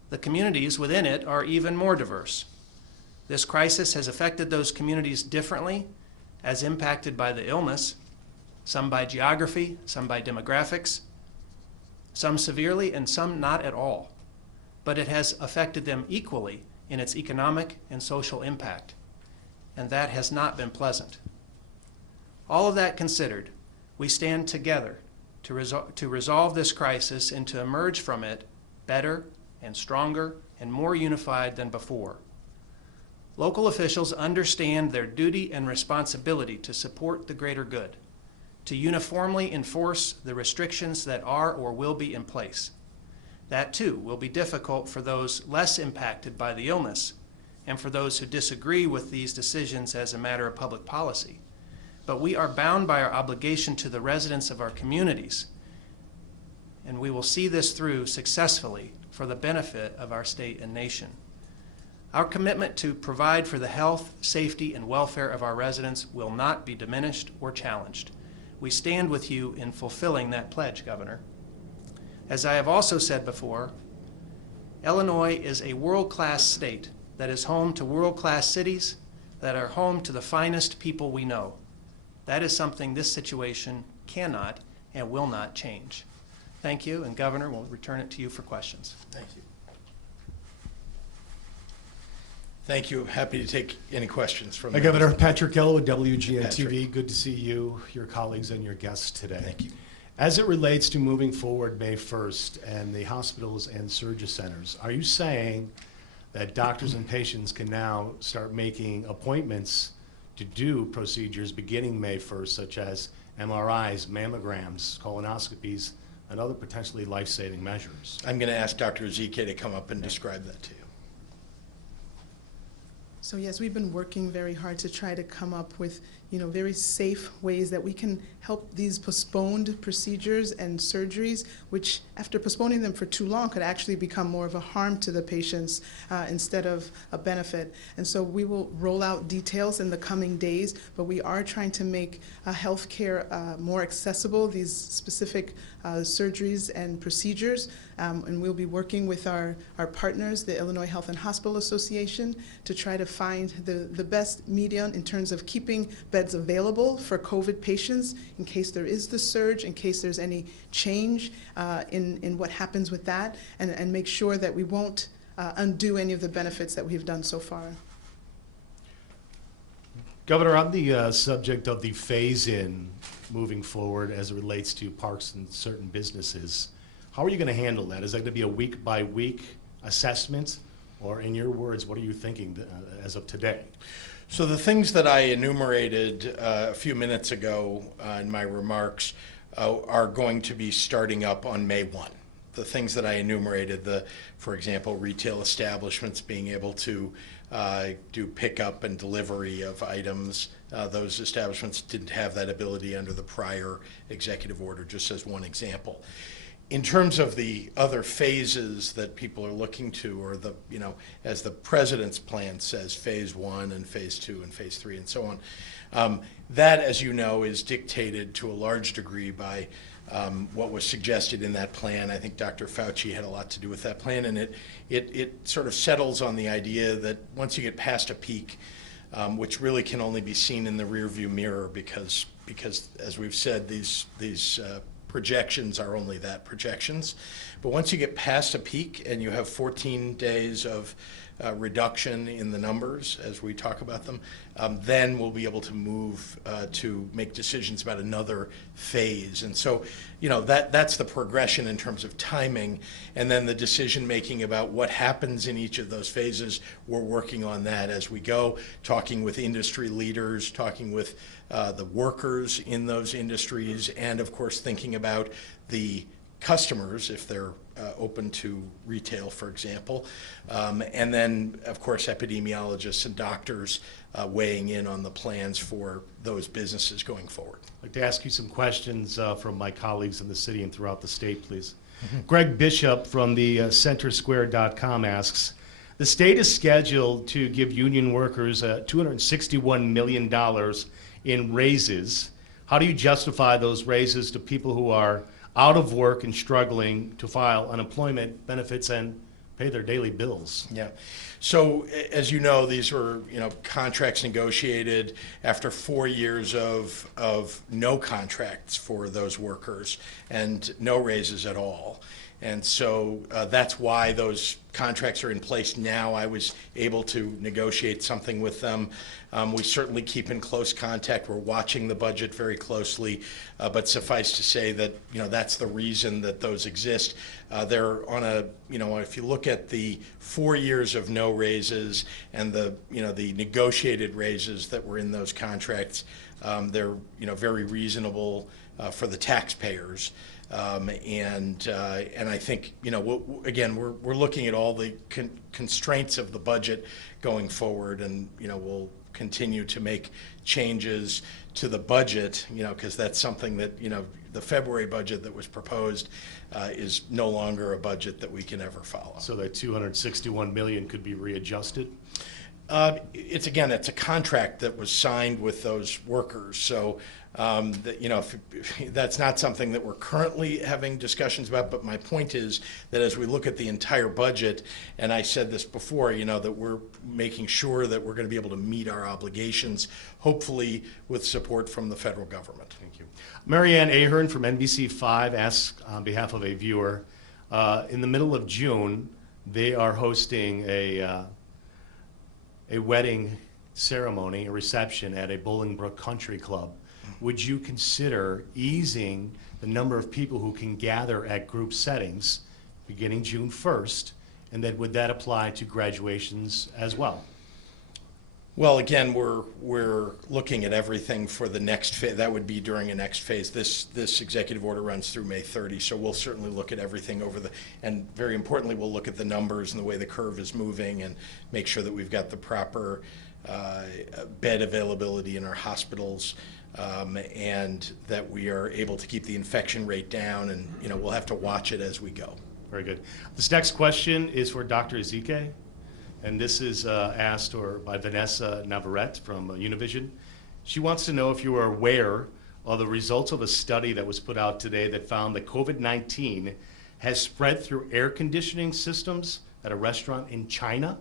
The communities within it are even more diverse. This crisis has affected those communities differently, as impacted by the illness, some by geography, some by demographics, some severely and some not at all. But it has affected them equally in its economic and social impact, and that has not been pleasant. All of that considered, we stand together to resolve this crisis and to emerge from it better and stronger and more unified than before. Local officials understand their duty and responsibility to support the greater good, to uniformly enforce the restrictions that are or will be in place. That too will be difficult for those less impacted by the illness and for those who disagree with these decisions as a matter of public policy. But we are bound by our obligation to the residents of our communities, and we will see this through successfully for the benefit of our state and nation. Our commitment to provide for the health, safety, and welfare of our residents will not be diminished or challenged. We stand with you in fulfilling that pledge, Governor. As I have also said before, Illinois is a world-class state that is home to world-class cities that are home to the finest people we know. That is something this situation cannot and will not change. Thank you, and Governor, we'll return it to you for questions. Thank you. Thank you. Happy to take any questions from Hi, the Governor. members. Patrick Gello with WGN Patrick. TV. Good to see you, your colleagues, and your guests today. Thank you. As it relates to moving forward May 1st and the hospitals and surgery centers, are you saying that doctors and patients can now start making appointments to do procedures beginning May 1st, such as MRIs, mammograms, colonoscopies, and other potentially life-saving measures? I'm going to ask Dr. Ezike to come up and describe that to you. So yes, we've been working very hard to try to come up with, very safe ways that we can help these postponed procedures and surgeries, which after postponing them for too long could actually become more of a harm to the patients instead of a benefit. And so we will roll out details in the coming days, but we are trying to make healthcare more accessible, these specific surgeries and procedures, And we'll be working with our partners, the Illinois Health and Hospital Association, to try to find the best medium in terms of keeping beds available for COVID patients in case there is the surge, in case there's any change in what happens with that, and make sure that we won't undo any of the benefits that we've done so far. Governor, on the subject of the phase-in moving forward as it relates to parks and certain businesses, how are you going to handle that? Is that going to be a week-by-week assessment? Or in your words, what are you thinking as of today? So the things that I enumerated a few minutes ago in my remarks are going to be starting up on May 1. The things that I enumerated, for example, retail establishments being able to do pickup and delivery of items. Those establishments didn't have that ability under the prior executive order, just as one example. In terms of the other phases that people are looking to, or as the president's plan says, phase 1 and phase 2 and phase 3 and so on, that, as you know, is dictated to a large degree by what was suggested in that plan. I think Dr. Fauci had a lot to do with that plan, and it sort of settles on the idea that once you get past a peak, which really can only be seen in the rearview mirror, because as we've said, these projections are only that, projections. But once you get past a peak and you have 14 days of reduction in the numbers as we talk about them, then we'll be able to move to make decisions about another phase. And so, that's the progression in terms of timing, and then the decision making about what happens in each of those phases. We're working on that as we go, talking with industry leaders, talking with the workers in those industries, and of course thinking about the customers if they're open to retail, for example, and then of course epidemiologists and doctors weighing in on the plans for those businesses going forward. I'd like to ask you some questions from my colleagues in the city and throughout the state, please. Greg Bishop from the centersquare.com asks, the state is scheduled to give union workers $261 million in raises. How do you justify those raises to people who are out of work and struggling to file unemployment benefits and pay their daily bills? Yeah. So as you know, these were contracts negotiated after 4 years of no contracts for those workers and no raises at all. And so that's why those contracts are in place now. I was able to negotiate something with them. We certainly keep in close contact. We're watching the budget very closely, but suffice to say that that's the reason that those exist. They're on a if you look at the 4 years of no raises and the the negotiated raises that were in those contracts, they're very reasonable for the taxpayers. And I think we're looking at all the constraints of the budget going forward, and we'll continue to make changes to the budget, because that's something that the February budget that was proposed is no longer a budget that we can ever follow. So that $261 million could be readjusted? It's a contract that was signed with those workers. So that's not something that we're currently having discussions about. But my point is that as we look at the entire budget, and I said this before, that we're making sure that we're going to be able to meet our obligations, hopefully with support from the federal government. Thank you. Marianne Ahern from NBC5 asks on behalf of a viewer, in the middle of June, they are hosting a wedding ceremony, a reception at a Bolingbrook Country Club. Would you consider easing the number of people who can gather at group settings beginning June 1st, and then would that apply to graduations as well? Well, again, we're looking at everything for the next phase. That would be during a next phase. This executive order runs through May 30, so we'll certainly look at everything and very importantly, we'll look at the numbers and the way the curve is moving and make sure that we've got the proper bed availability in our hospitals, and that we are able to keep the infection rate down, and we'll have to watch it as we go. Very good. This next question is for Dr. Ezike. And this is asked by Vanessa Navarrete from Univision. She wants to know if you are aware of the results of a study that was put out today that found that COVID-19 has spread through air conditioning systems at a restaurant in China?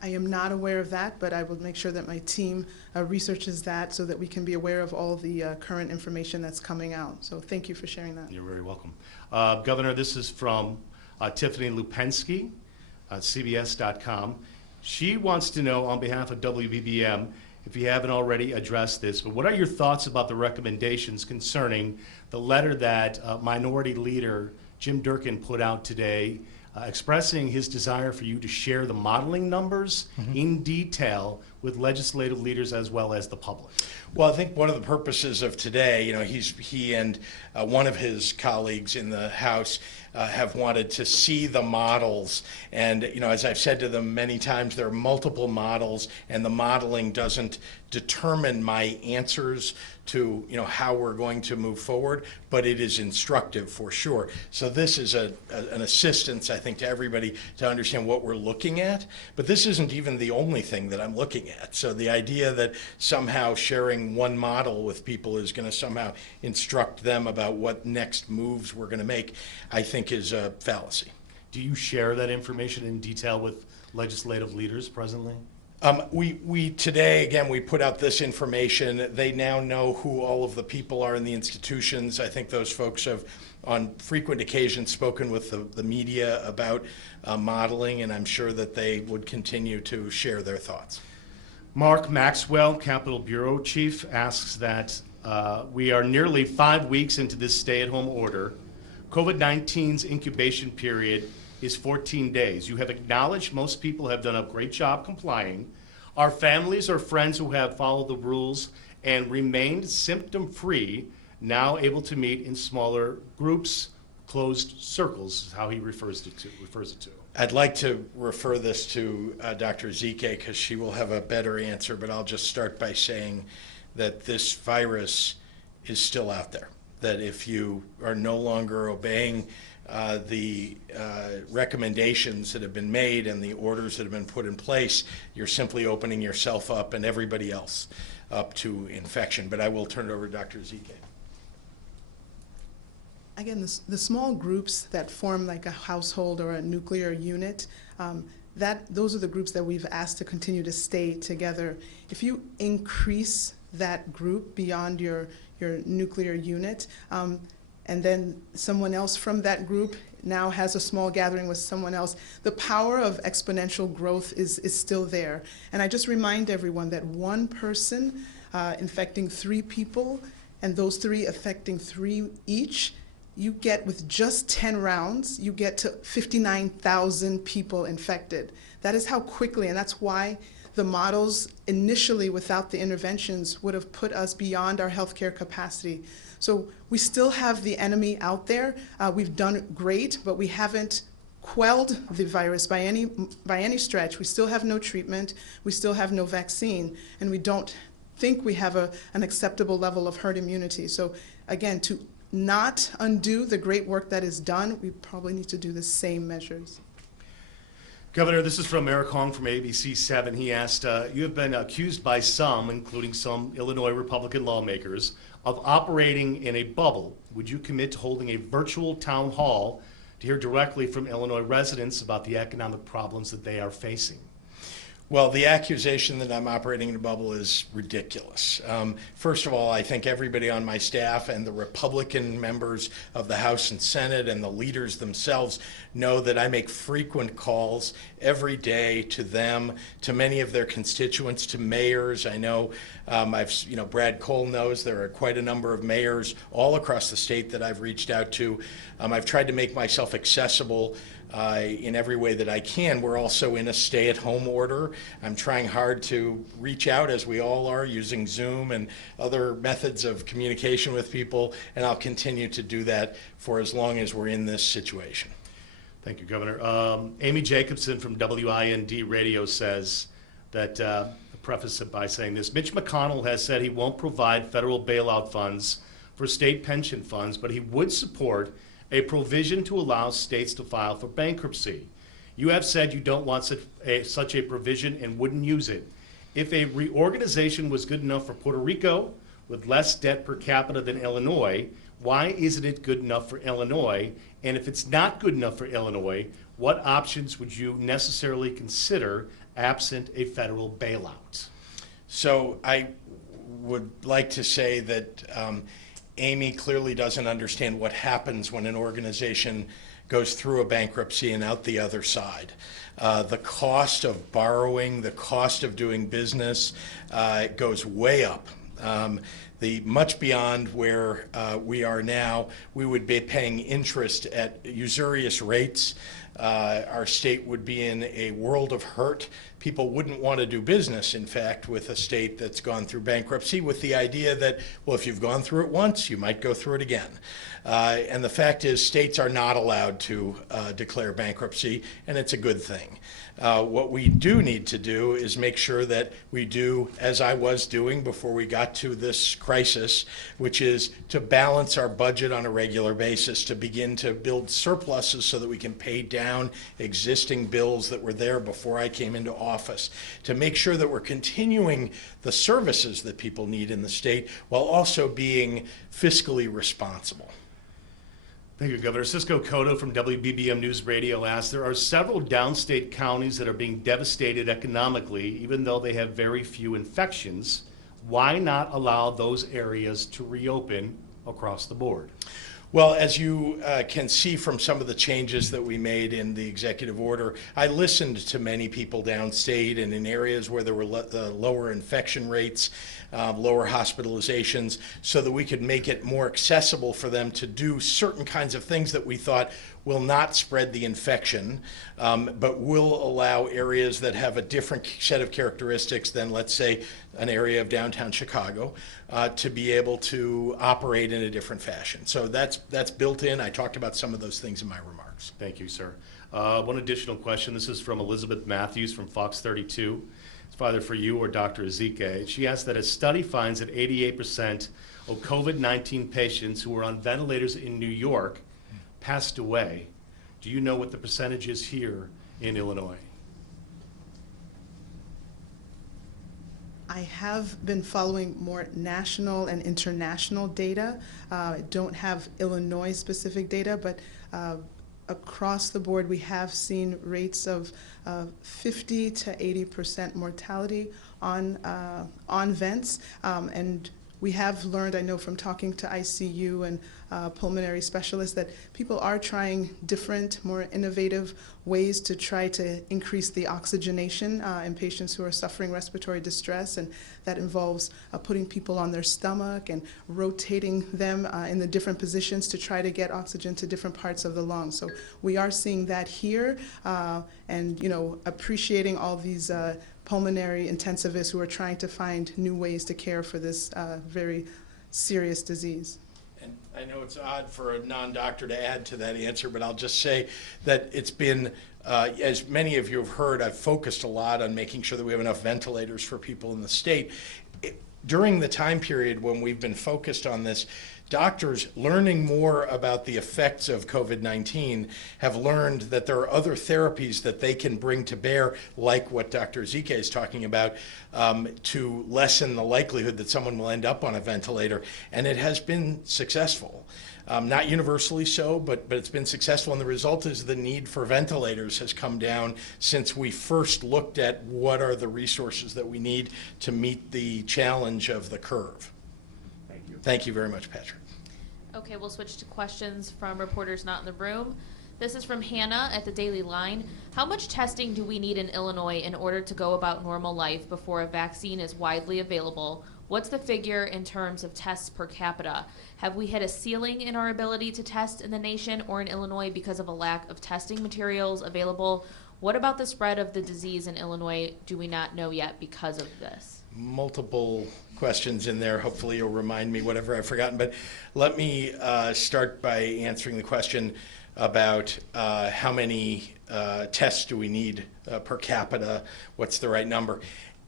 I am not aware of that, but I will make sure that my team researches that so that we can be aware of all the current information that's coming out. So thank you for sharing that. You're very welcome. Governor, this is from Tiffany Lupensky, CBS.com. She wants to know, on behalf of WBBM, if you haven't already addressed this, but what are your thoughts about the recommendations concerning the letter that Minority Leader Jim Durkin put out today, expressing his desire for you to share the modeling numbers in detail with legislative leaders as well as the public? Well, I think one of the purposes of today, he and one of his colleagues in the House have wanted to see the models. And, as I've said to them many times, there are multiple models, and the modeling doesn't determine my answers to, how we're going to move forward, but it is instructive for sure. So this is an assistance, I think, to everybody to understand what we're looking at. But this isn't even the only thing that I'm looking at. So the idea that somehow sharing one model with people is going to somehow instruct them about what next moves we're going to make, I think is a fallacy. Do you share that information in detail with legislative leaders presently? We today, again, we put out this information. They now know who all of the people are in the institutions. I think those folks have, on frequent occasions, spoken with the media about modeling, and I'm sure that they would continue to share their thoughts. Mark Maxwell, Capitol Bureau Chief, asks that we are nearly 5 weeks into this stay-at-home order. COVID-19's incubation period is 14 days. You have acknowledged most people have done a great job complying. Our families or friends who have followed the rules and remained symptom-free now able to meet in smaller groups, closed circles, is how he refers it to. I'd like to refer this to Dr. Ezike because she will have a better answer, but I'll just start by saying that this virus is still out there, that if you are no longer obeying the recommendations that have been made and the orders that have been put in place, you're simply opening yourself up and everybody else up to infection. But I will turn it over to Dr. Ezike. Again, the small groups that form like a household or a nuclear unit, those are the groups that we've asked to continue to stay together. If you increase that group beyond your nuclear unit, and then someone else from that group now has a small gathering with someone else, the power of exponential growth is still there. And I just remind everyone that one person infecting 3 people, and those 3 affecting 3 each, you get, with just 10 rounds, you get to 59,000 people infected. That is how quickly, and that's why the models initially, without the interventions, would have put us beyond our healthcare capacity. So we still have the enemy out there. We've done great, but we haven't quelled the virus by any stretch. We still have no treatment. We still have no vaccine, and we don't think we have an acceptable level of herd immunity. So again, to not undo the great work that is done, we probably need to do the same measures. Governor, this is from Eric Hong from ABC7. He asked, you have been accused by some, including some Illinois Republican lawmakers, of operating in a bubble. Would you commit to holding a virtual town hall to hear directly from Illinois residents about the economic problems that they are facing? Well, the accusation that I'm operating in a bubble is ridiculous. First of all, I think everybody on my staff and the Republican members of the House and Senate and the leaders themselves know that I make frequent calls every day to them, to many of their constituents, to mayors. I know, Brad Cole knows there are quite a number of mayors all across the state that I've reached out to. I've tried to make myself accessible in every way that I can. We're also in a stay-at-home order. I'm trying hard to reach out, as we all are, using Zoom and other methods of communication with people, and I'll continue to do that for as long as we're in this situation. Thank you, Governor. Amy Jacobson from WIND Radio says that, preface it by saying this, Mitch McConnell has said he won't provide federal bailout funds for state pension funds, but he would support a provision to allow states to file for bankruptcy. You have said you don't want such a provision and wouldn't use it. If a reorganization was good enough for Puerto Rico with less debt per capita than Illinois. Why isn't it good enough for Illinois? And if it's not good enough for Illinois, what options would you necessarily consider absent a federal bailout? So I would like to say that Amy clearly doesn't understand what happens when an organization goes through a bankruptcy and out the other side. The cost of borrowing, the cost of doing business goes way up. Much beyond where we are now, we would be paying interest at usurious rates. Our state would be in a world of hurt. People wouldn't want to do business, in fact, with a state that's gone through bankruptcy, with the idea that, well, if you've gone through it once, you might go through it again. And the fact is, states are not allowed to declare bankruptcy, and it's a good thing. What we do need to do is make sure that we do, as I was doing before we got to this crisis, which is to balance our budget on a regular basis, to begin to build surpluses so that we can pay down existing bills that were there before I came into office, to make sure that we're continuing the services that people need in the state while also being fiscally responsible. Thank you, Governor. Cisco Cotto from WBBM News Radio asks, there are several downstate counties that are being devastated economically, even though they have very few infections. Why not allow those areas to reopen across the board? Well, as you can see from some of the changes that we made in the executive order, I listened to many people downstate and in areas where there were lower infection rates, lower hospitalizations, so that we could make it more accessible for them to do certain kinds of things that we thought will not spread the infection, but will allow areas that have a different set of characteristics than, let's say, an area of downtown Chicago, to be able to operate in a different fashion. So that's built in. I talked about some of those things in my remarks. Thank you, sir. One additional question. This is from Elizabeth Matthews from Fox 32. It's either for you or Dr. Ezike. She asks that a study finds that 88% of COVID-19 patients who were on ventilators in New York passed away. Do you know what the percentage is here in Illinois? I have been following more national and international data. I don't have Illinois-specific data, but across the board, we have seen rates of 50 to 80% mortality on vents, and we have learned, I know from talking to ICU and pulmonary specialists, that people are trying different, more innovative ways to try to increase the oxygenation in patients who are suffering respiratory distress, and that involves putting people on their stomach and rotating them in the different positions to try to get oxygen to different parts of the lungs. So we are seeing that here, and appreciating all these pulmonary intensivists who are trying to find new ways to care for this very serious disease. And I know it's odd for a non-doctor to add to that answer, but I'll just say that it's been, as many of you have heard, I've focused a lot on making sure that we have enough ventilators for people in the state. During the time period when we've been focused on this, doctors learning more about the effects of COVID-19 have learned that there are other therapies that they can bring to bear, like what Dr. Ezike is talking about, to lessen the likelihood that someone will end up on a ventilator. And it has been successful. Not universally so, but it's been successful, and the result is the need for ventilators has come down since we first looked at what are the resources that we need to meet the challenge of the curve. Thank you. Thank you very much, Patrick. Okay, we'll switch to questions from reporters not in the room. This is from Hannah at the Daily Line. How much testing do we need in Illinois in order to go about normal life before a vaccine is widely available? What's the figure in terms of tests per capita? Have we hit a ceiling in our ability to test in the nation or in Illinois because of a lack of testing materials available? What about the spread of the disease in Illinois? Do we not know yet because of this? Multiple questions in there. Hopefully you'll remind me whatever I've forgotten. But let me start by answering the question about how many tests do we need per capita, what's the right number.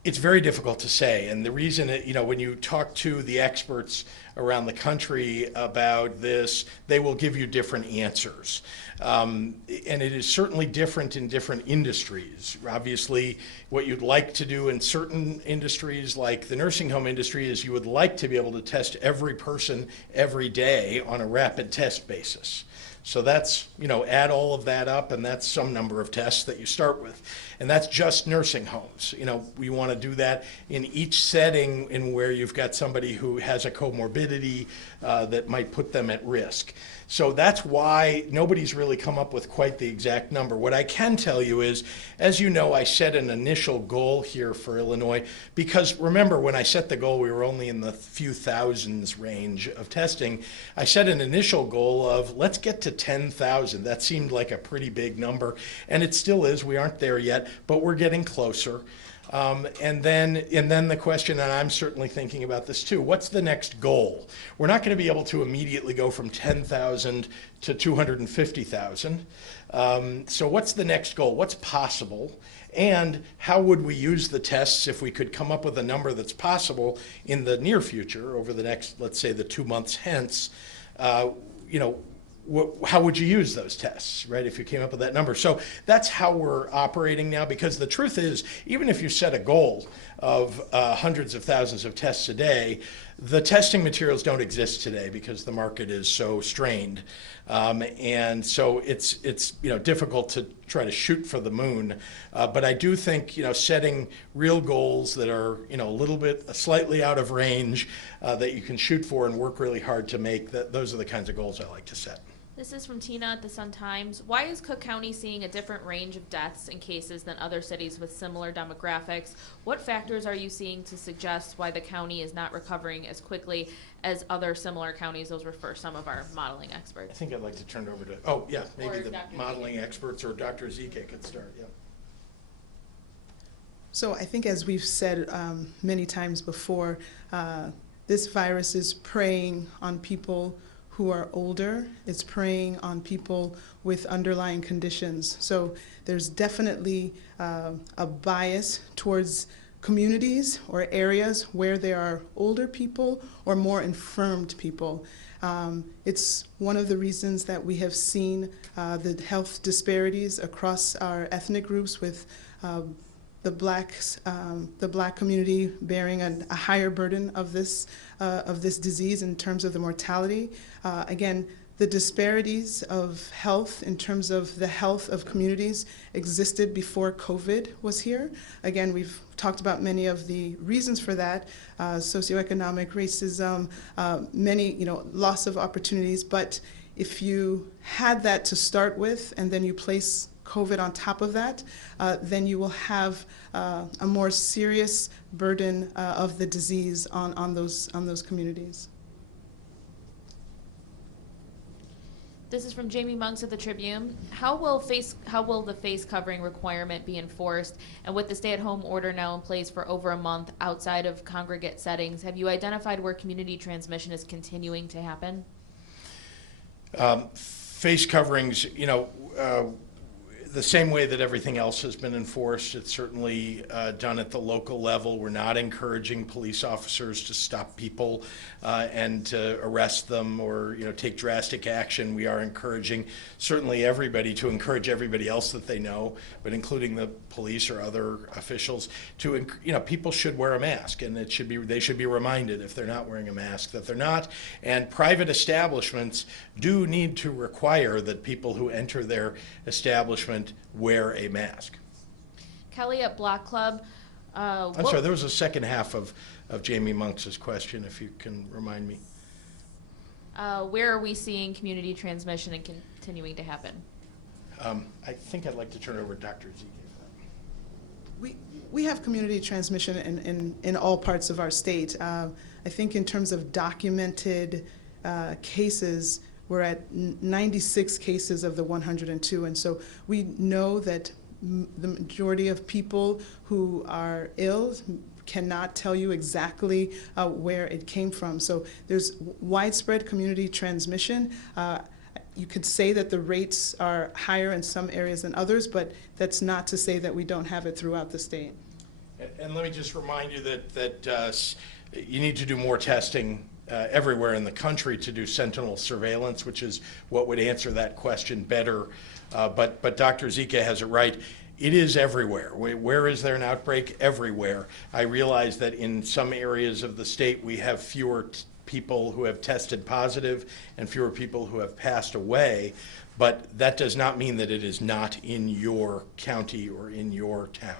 It's very difficult to say, and the reason, when you talk to the experts around the country about this, they will give you different answers. And it is certainly different in different industries. Obviously, what you'd like to do in certain industries, like the nursing home industry, is you would like to be able to test every person every day on a rapid test basis. So that's, add all of that up, and that's some number of tests that you start with. And that's just nursing homes. We want to do that in each setting in where you've got somebody who has a comorbidity that might put them at risk. So that's why nobody's really come up with quite the exact number. What I can tell you is, as you know, I set an initial goal here for Illinois, because remember, when I set the goal, we were only in the few thousands range of testing. I set an initial goal of, let's get to 10,000. That seemed like a pretty big number, and it still is. We aren't there yet, but we're getting closer. And then the question, and I'm certainly thinking about this too, what's the next goal? We're not going to be able to immediately go from 10,000 to 250,000. So what's the next goal? What's possible? And how would we use the tests if we could come up with a number that's possible in the near future, over the next, let's say, the 2 months hence? How would you use those tests, right, if you came up with that number? So that's how we're operating now, because the truth is, even if you set a goal of hundreds of thousands of tests a day, the testing materials don't exist today because the market is so strained. And so it's difficult to try to shoot for the moon. But I do think, setting real goals that are, a little bit slightly out of range that you can shoot for and work really hard to make, those are the kinds of goals I like to set. This is from Tina at the Sun-Times. Why is Cook County seeing a different range of deaths and cases than other cities with similar demographics? What factors are you seeing to suggest why the county is not recovering as quickly as other similar counties? Those were for some of our modeling I experts. think I'd like to turn it over to, maybe the Dr. modeling experts, or Dr. Zike could start, yeah. So I think, as we've said many times before, this virus is preying on people who are older. It's preying on people with underlying conditions. So there's definitely a bias towards communities or areas where there are older people or more infirmed people. It's one of the reasons that we have seen the health disparities across our ethnic groups, with the black community bearing a higher burden of this disease in terms of the mortality. Again, the disparities of health in terms of the health of communities existed before COVID was here. Again, we've talked about many of the reasons for that: socioeconomic, racism, many, loss of opportunities. But if you had that to start with, and then you place COVID on top of that, then you will have a more serious burden of the disease on those communities. This is from Jamie Monks of the Tribune. How will the face covering requirement be enforced? And with the stay-at-home order now in place for over a month outside of congregate settings, have you identified where community transmission is continuing to happen? Face coverings, the same way that everything else has been enforced. It's certainly done at the local level. We're not encouraging police officers to stop people and to arrest them or take drastic action. We are encouraging certainly everybody to encourage everybody else that they know, but including the police or other officials, to people should wear a mask, and they should be reminded if they're not wearing a mask that they're not. And private establishments do need to require that people who enter their establishment wear a mask. Kelly at Block Club. I'm sorry, there was a second half of Jamie Monks' question, if you can remind me. Where are we seeing community transmission and continuing to happen? I think I'd like to turn it over to Dr. Zike. We have community transmission in all parts of our state. I think in terms of documented cases, we're at 96 cases of the 102, and so we know that the majority of people who are ill cannot tell you exactly where it came from. So there's widespread community transmission. You could say that the rates are higher in some areas than others, but that's not to say that we don't have it throughout the state. And let me just remind you that you need to do more testing everywhere in the country to do sentinel surveillance, which is what would answer that question better. But Dr. Zika has it right. It is everywhere. Where is there an outbreak? Everywhere. I realize that in some areas of the state we have fewer people who have tested positive and fewer people who have passed away, but that does not mean that it is not in your county or in your town.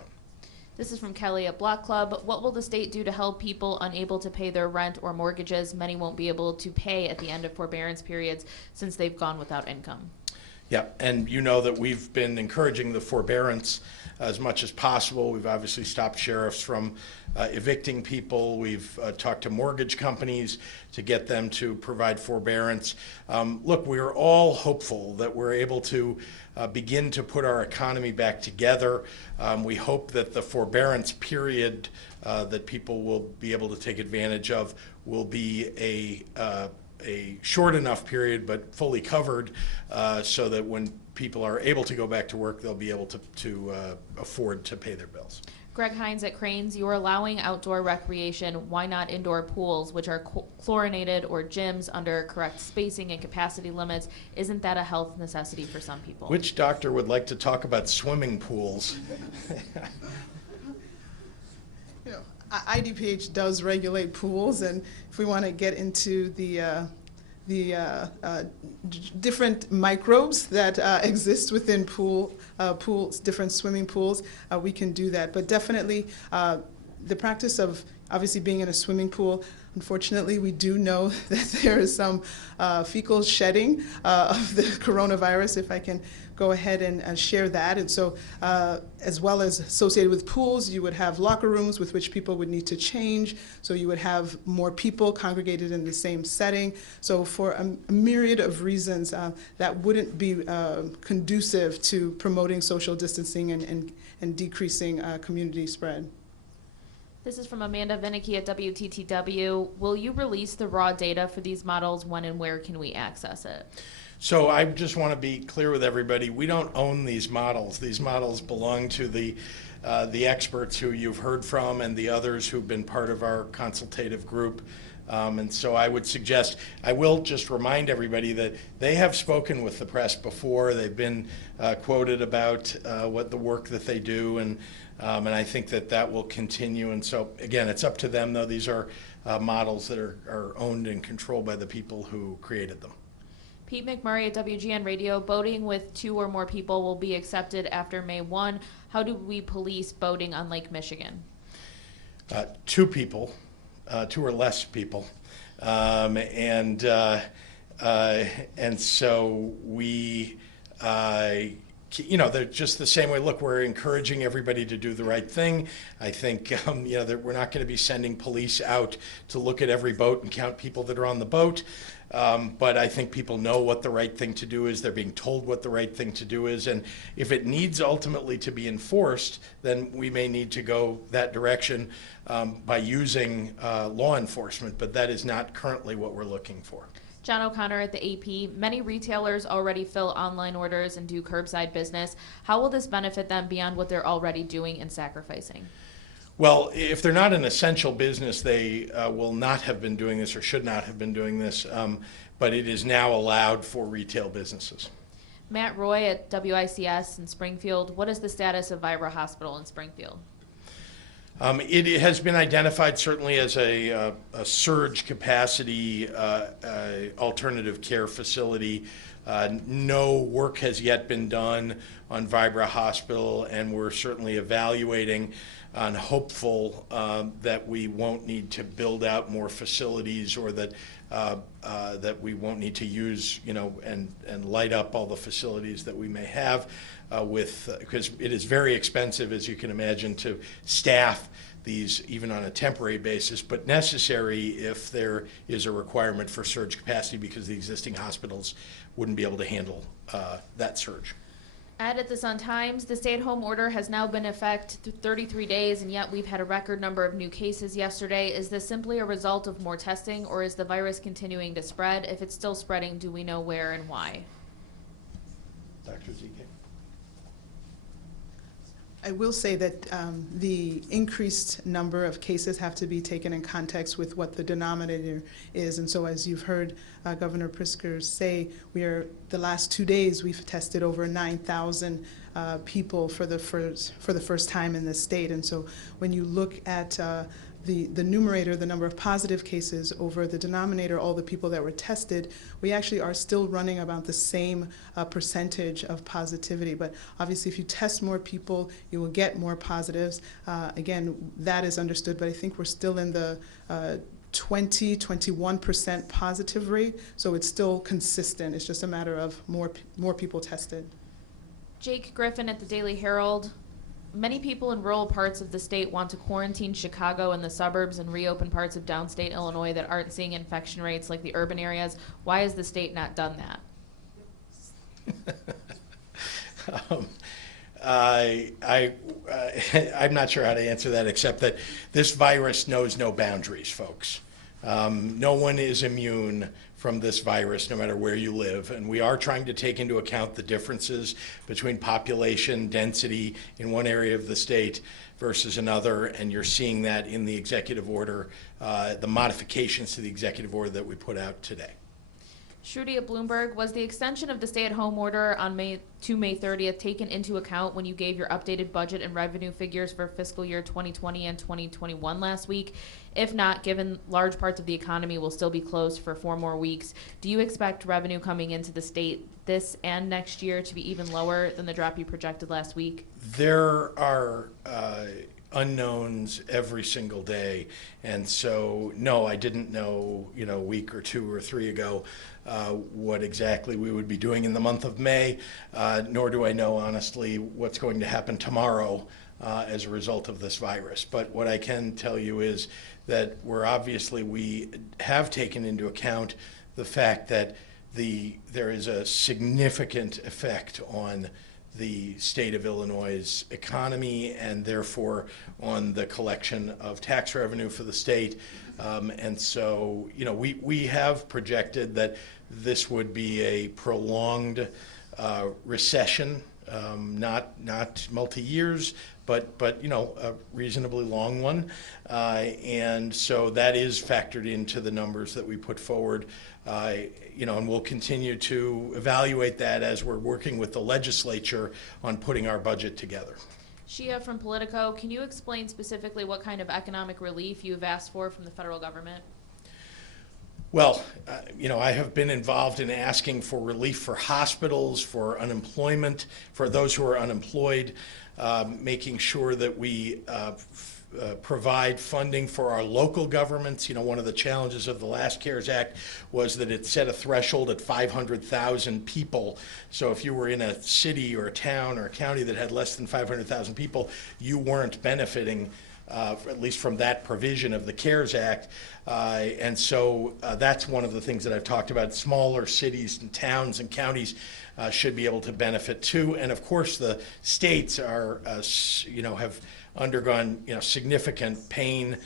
This is from Kelly at Block Club. What will the state do to help people unable to pay their rent or mortgages? Many won't be able to pay at the end of forbearance periods since they've gone without income. Yeah, and you know that we've been encouraging the forbearance as much as possible. We've obviously stopped sheriffs from evicting people. We've talked to mortgage companies to get them to provide forbearance. Look, we're all hopeful that we're able to begin to put our economy back together. We hope that the forbearance period that people will be able to take advantage of will be a short enough period but fully covered so that when people are able to go back to work, they'll be able to afford to pay their bills. Greg Hines at Cranes, you are allowing outdoor recreation. Why not indoor pools, which are chlorinated, or gyms under correct spacing and capacity limits? Isn't that a health necessity for some people? Which doctor would like to talk about swimming pools? You know, IDPH does regulate pools, and if we want to get into the different microbes that exist within pools, different swimming pools, we can do that. But definitely, the practice of obviously being in a swimming pool, unfortunately, we do know that there is some fecal shedding of the coronavirus, if I can go ahead and share that. And so, as well as associated with pools, you would have locker rooms with which people would need to change. So you would have more people congregated in the same setting. So for a myriad of reasons, that wouldn't be conducive to promoting social distancing and decreasing community spread. This is from Amanda Vinicky at WTTW. Will you release the raw data for these models? When and where can we access it? So I just want to be clear with everybody, we don't own these models. These models belong to the experts who you've heard from and the others who've been part of our consultative group. And so I would suggest, I will just remind everybody that they have spoken with the press before. They've been quoted about what the work that they do, and I think that will continue. And so again, it's up to them, though. These are models that are owned and controlled by the people who created them. Pete McMurray at WGN Radio, boating with 2 or more people will be accepted after May 1. How do we police boating on Lake Michigan? 2 people, 2 or less people. And so we, they're just the same way. Look, we're encouraging everybody to do the right thing. I think, that we're not going to be sending police out to look at every boat and count people that are on the boat. But I think people know what the right thing to do is. They're being told what the right thing to do is. And if it needs ultimately to be enforced, then we may need to go that direction by using law enforcement. But that is not currently what we're looking for. John O'Connor at the AP. Many retailers already fill online orders and do curbside business. How will this benefit them beyond what they're already doing and sacrificing? Well, if they're not an essential business, they will not have been doing this or should not have been doing this, but it is now allowed for retail businesses. Matt Roy at WICS in Springfield. What is the status of Vibra Hospital in Springfield? It has been identified certainly as a surge capacity alternative care facility. No work has yet been done on Vibra Hospital, and we're certainly evaluating and hopeful that we won't need to build out more facilities, or that we won't need to use, and light up all the facilities that we may have because it is very expensive, as you can imagine, to staff these even on a temporary basis, but necessary if there is a requirement for surge capacity because the existing hospitals wouldn't be able to handle that surge. Ed at the Sun-Times, the stay-at-home order has now been in effect 33 days, and yet we've had a record number of new cases yesterday. Is this simply a result of more testing, or is the virus continuing to spread? If it's still spreading, do we know where and why? Dr. Zika? I will say that the increased number of cases have to be taken in context with what the denominator is. And so as you've heard Governor Pritzker say, the last 2 days we've tested over 9,000 people for the first time in the state. And so when you look at the numerator, the number of positive cases, over the denominator, all the people that were tested, we actually are still running about the same percentage of positivity. But obviously, if you test more people, you will get more positives. Again, that is understood, but I think we're still in the 21% positive rate, so it's still consistent. It's just a matter of more people tested. Jake Griffin at the Daily Herald. Many people in rural parts of the state want to quarantine Chicago and the suburbs and reopen parts of downstate Illinois that aren't seeing infection rates like the urban areas. Why has the state not done that? I'm not sure how to answer that, except that this virus knows no boundaries, folks. No one is immune from this virus, no matter where you live. And we are trying to take into account the differences between population density in one area of the state versus another. And you're seeing that in the executive order, the modifications to the executive order that we put out today. Shruti at Bloomberg, was the extension of the stay-at-home order on May 30th taken into account when you gave your updated budget and revenue figures for fiscal year 2020 and 2021 last week? If not, given large parts of the economy will still be closed for 4 more weeks, do you expect revenue coming into the state this and next year to be even lower than the drop you projected last week? There are unknowns every single day, and so no, I didn't know, a week or 2 or 3 ago what exactly we would be doing in the month of May, nor do I know honestly what's going to happen tomorrow as a result of this virus. But what I can tell you is that we have taken into account the fact that there is a significant effect on the state of Illinois' economy and therefore on the collection of tax revenue for the state. And so, we have projected that this would be a prolonged recession, not multi-years, but a reasonably long one. And so that is factored into the numbers that we put forward. And we'll continue to evaluate that as we're working with the legislature on putting our budget together. Shia from Politico, can you explain specifically what kind of economic relief you have asked for from the federal government? Well, I have been involved in asking for relief for hospitals, for unemployment, for those who are unemployed, making sure that we provide funding for our local governments. One of the challenges of the last CARES Act was that it set a threshold at 500,000 people. So if you were in a city or a town or a county that had less than 500,000 people, you weren't benefiting at least from that provision of the CARES Act. And so that's one of the things that I've talked about. Smaller cities and towns and counties should be able to benefit too. And of course, the states are, have undergone, significant pain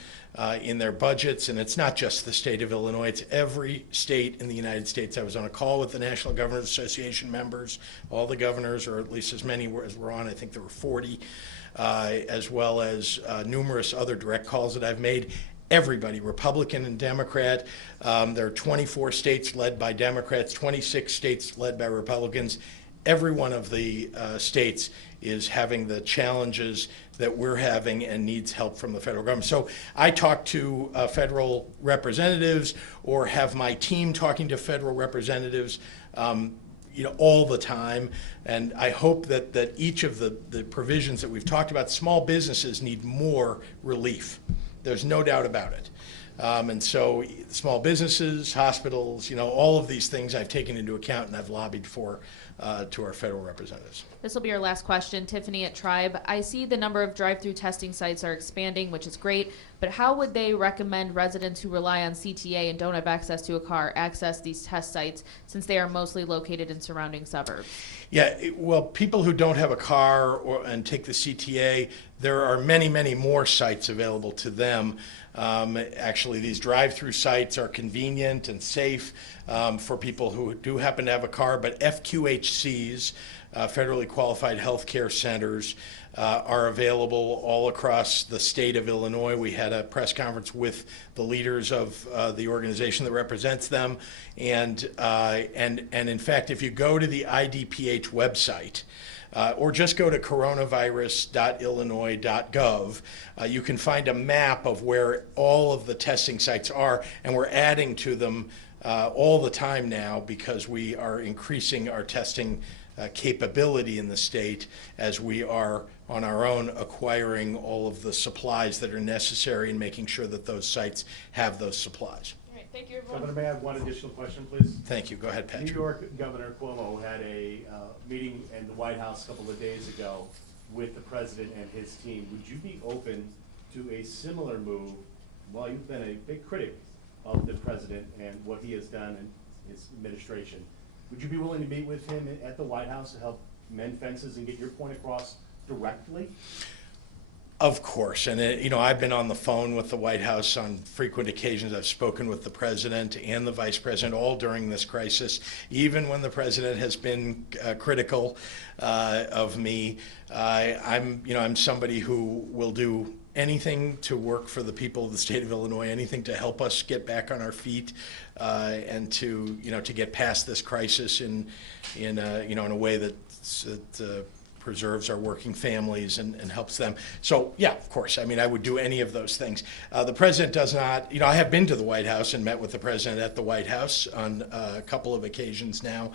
in their budgets. And it's not just the state of Illinois, it's every state in the United States. I was on a call with the National Governors Association members, all the governors, or at least as many as were on. I think there were 40. As well as numerous other direct calls that I've made. Everybody, Republican and Democrat. There are 24 states led by Democrats, 26 states led by Republicans. Every one of the states is having the challenges that we're having and needs help from the federal government. So I talk to federal representatives or have my team talking to federal representatives all the time, and I hope that each of the provisions that we've talked about, small businesses need more relief. There's no doubt about it. And so small businesses, hospitals, all of these things I've taken into account and I've lobbied for to our federal representatives. This will be our last question. Tiffany at Tribe. I see the number of drive-through testing sites are expanding, which is great, but how would they recommend residents who rely on CTA and don't have access to a car access these test sites since they are mostly located in surrounding suburbs? Yeah, well, people who don't have a car and take the CTA, there are many, many more sites available to them. Actually, these drive-through sites are convenient and safe for people who do happen to have a car, but FQHCs, federally qualified healthcare centers are available all across the state of Illinois. We had a press conference with the leaders of the organization that represents them, and in fact, if you go to the IDPH website, or just go to coronavirus.illinois.gov. You can find a map of where all of the testing sites are, and we're adding to them all the time now because we are increasing our testing capability in the state as we are on our own acquiring all of the supplies that are necessary and making sure that those sites have those supplies. All right, thank you, everyone. Governor, may I have one additional question, please? Thank you. Go ahead, New Patrick. York Governor Cuomo had a meeting in the White House a couple of days ago with the president and his team. Would you be open to a similar move? Well, you've been a big critic of the president and what he has done in his administration. Would you be willing to meet with him at the White House to help mend fences and get your point across directly? Of course, and I've been on the phone with the White House on frequent occasions. I've spoken with the president and the vice president all during this crisis, even when the president has been critical of me. I'm somebody who will do anything to work for the people of the state of Illinois, anything to help us get back on our feet and to get past this crisis in a way that preserves our working families and helps them. So yeah, of course, I would do any of those things. The president does not, I have been to the White House and met with the president at the White House on a couple of occasions now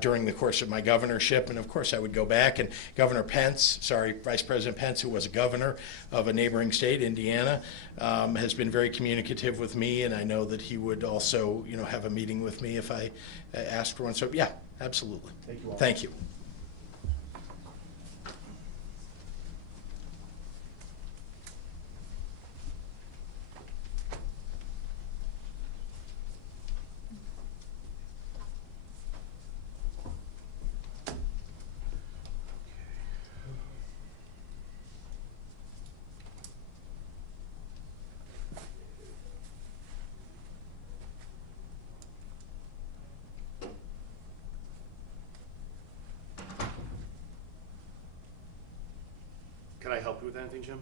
during the course of my governorship. And of course I would go back, and Vice President Pence, who was a governor of a neighboring state, Indiana, has been very communicative with me, and I know that he would also, have a meeting with me if I asked for one. So yeah, absolutely. Thank you all. Thank you. Can I help you with anything, Jim?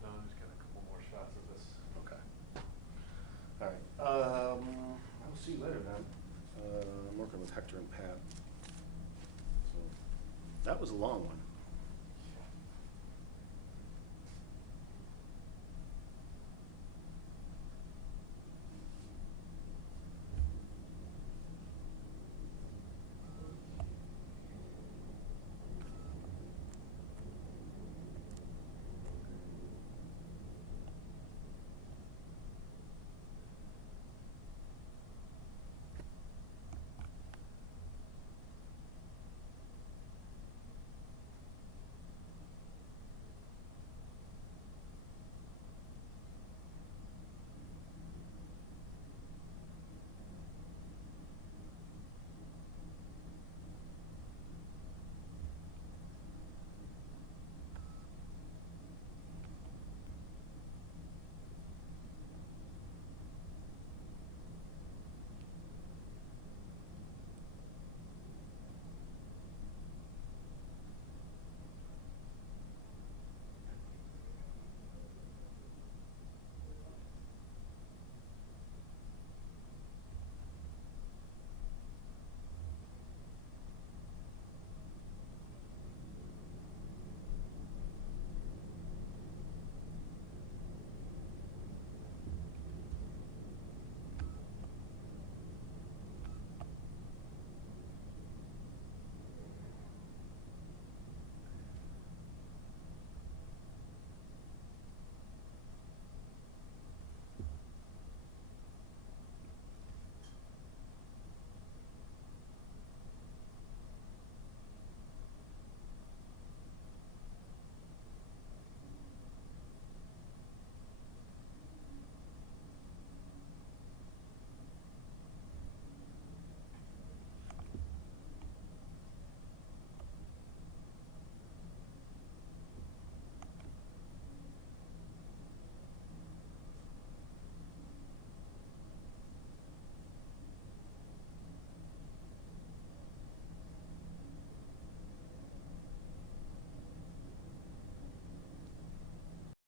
No, just got a couple more shots of this. Okay. All right. I'll see you later then. I'm working with Hector and Pat. So that was a long one.